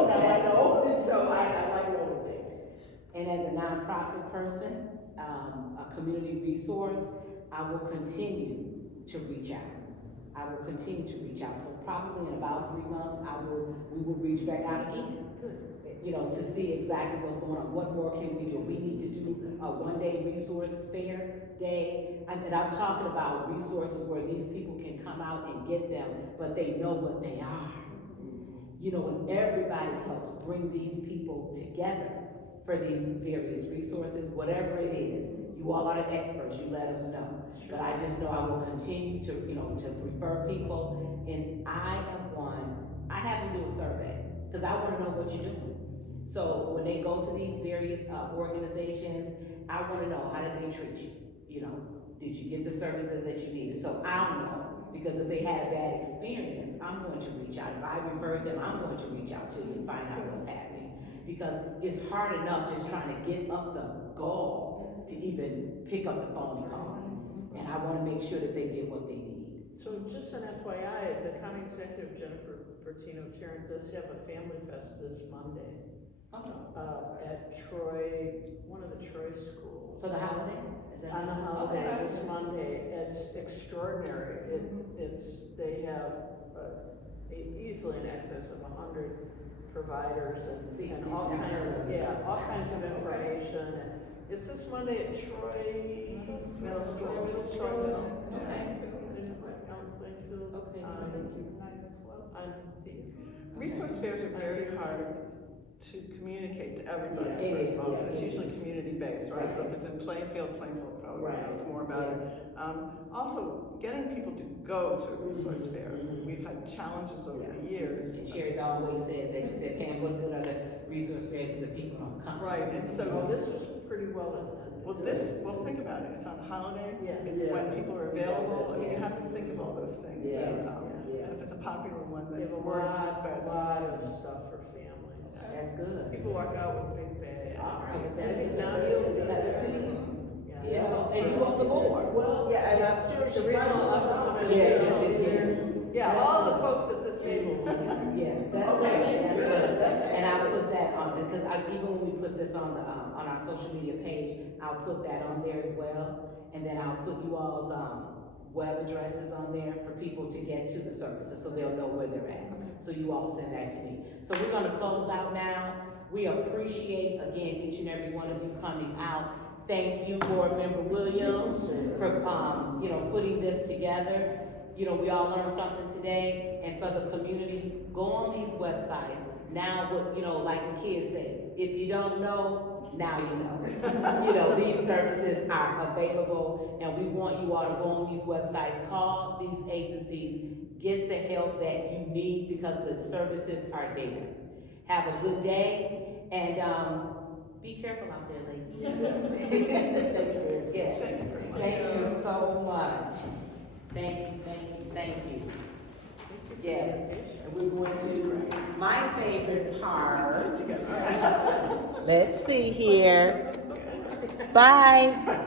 now I know. So I like knowing things. And as a nonprofit person, a community resource, I will continue to reach out. I will continue to reach out. So probably in about 3 months, we will reach back out again. You know, to see exactly what's going on. What more can we do? We need to do a one-day resource fair day. And I'm talking about resources where these people can come out and get them, but they know what they are. You know, when everybody helps bring these people together for these various resources, whatever it is, you all are the experts, you let us know. But I just know I will continue to, you know, to refer people, and I am one, I have to do a survey, because I want to know what you're doing. So when they go to these various organizations, I want to know, how did they treat you? You know, did you get the services that you needed? So I'll know, because if they had a bad experience, I'm going to reach out. If I referred them, I'm going to reach out to you and find out what's happening. Because it's hard enough just trying to get up the gall to even pick up the phone and call. And I want to make sure that they get what they need. So just an FYI, the county executive, Jennifer Bertino Charon, does have a family fest this Monday. At Troy, one of the Troy schools. For the holiday? Is that On a holiday, okay. this Monday. It's extraordinary. They have easily in excess of 100 providers and all kinds of information. And it's this Monday at Troy Middle School. It's Troy Middle. Okay. Resource fairs are very hard to communicate to everybody, Yeah, first of all, because it's yeah. usually community-based, right? So if it's in Plainfield probably knows more about it. Also, getting people to go to a resource fair, we've had challenges over the years. And Sherry's always said that, she said, Pam, what good are the resource fairs if the people don't come? Right, and so, Well, this was pretty well attended. well, think about it, it's on holiday, Yeah. it's when people are available, I mean, you have to think of all those things. Yes, And if it's a popular one, They then have word a spreads. lot of stuff for families. That's good. People walk out with big bags. All right, I that's think good. now you'll Let's see. Yeah. And you on the board. Well, yeah, and I'm sure The she regional might office of Yes, education. yes. Yeah, all the folks at this table. Yeah, that's good, that's good. And I'll put that on, because even when we put this on our social media page, I'll put that on there as well. And then I'll put you all's, web addresses on there for people to get to the services, so they'll know where they're at. So you all send that to me. So we're gonna close out now. We appreciate, again, each and every one of you coming out. Thank you, Board Member Williams, for, putting this together. You know, we all learned something today, and for the community, go on these websites. Now, like the kids say, if you don't know, now you know. These services are available, and we want you all to go on these websites, call these agencies, get the help that you need, because the services are there. Have a good day, and be careful out there, ladies. Yes, thank you so much. Thank you. Yes, and we're going to my favorite part. Let's see here. Bye.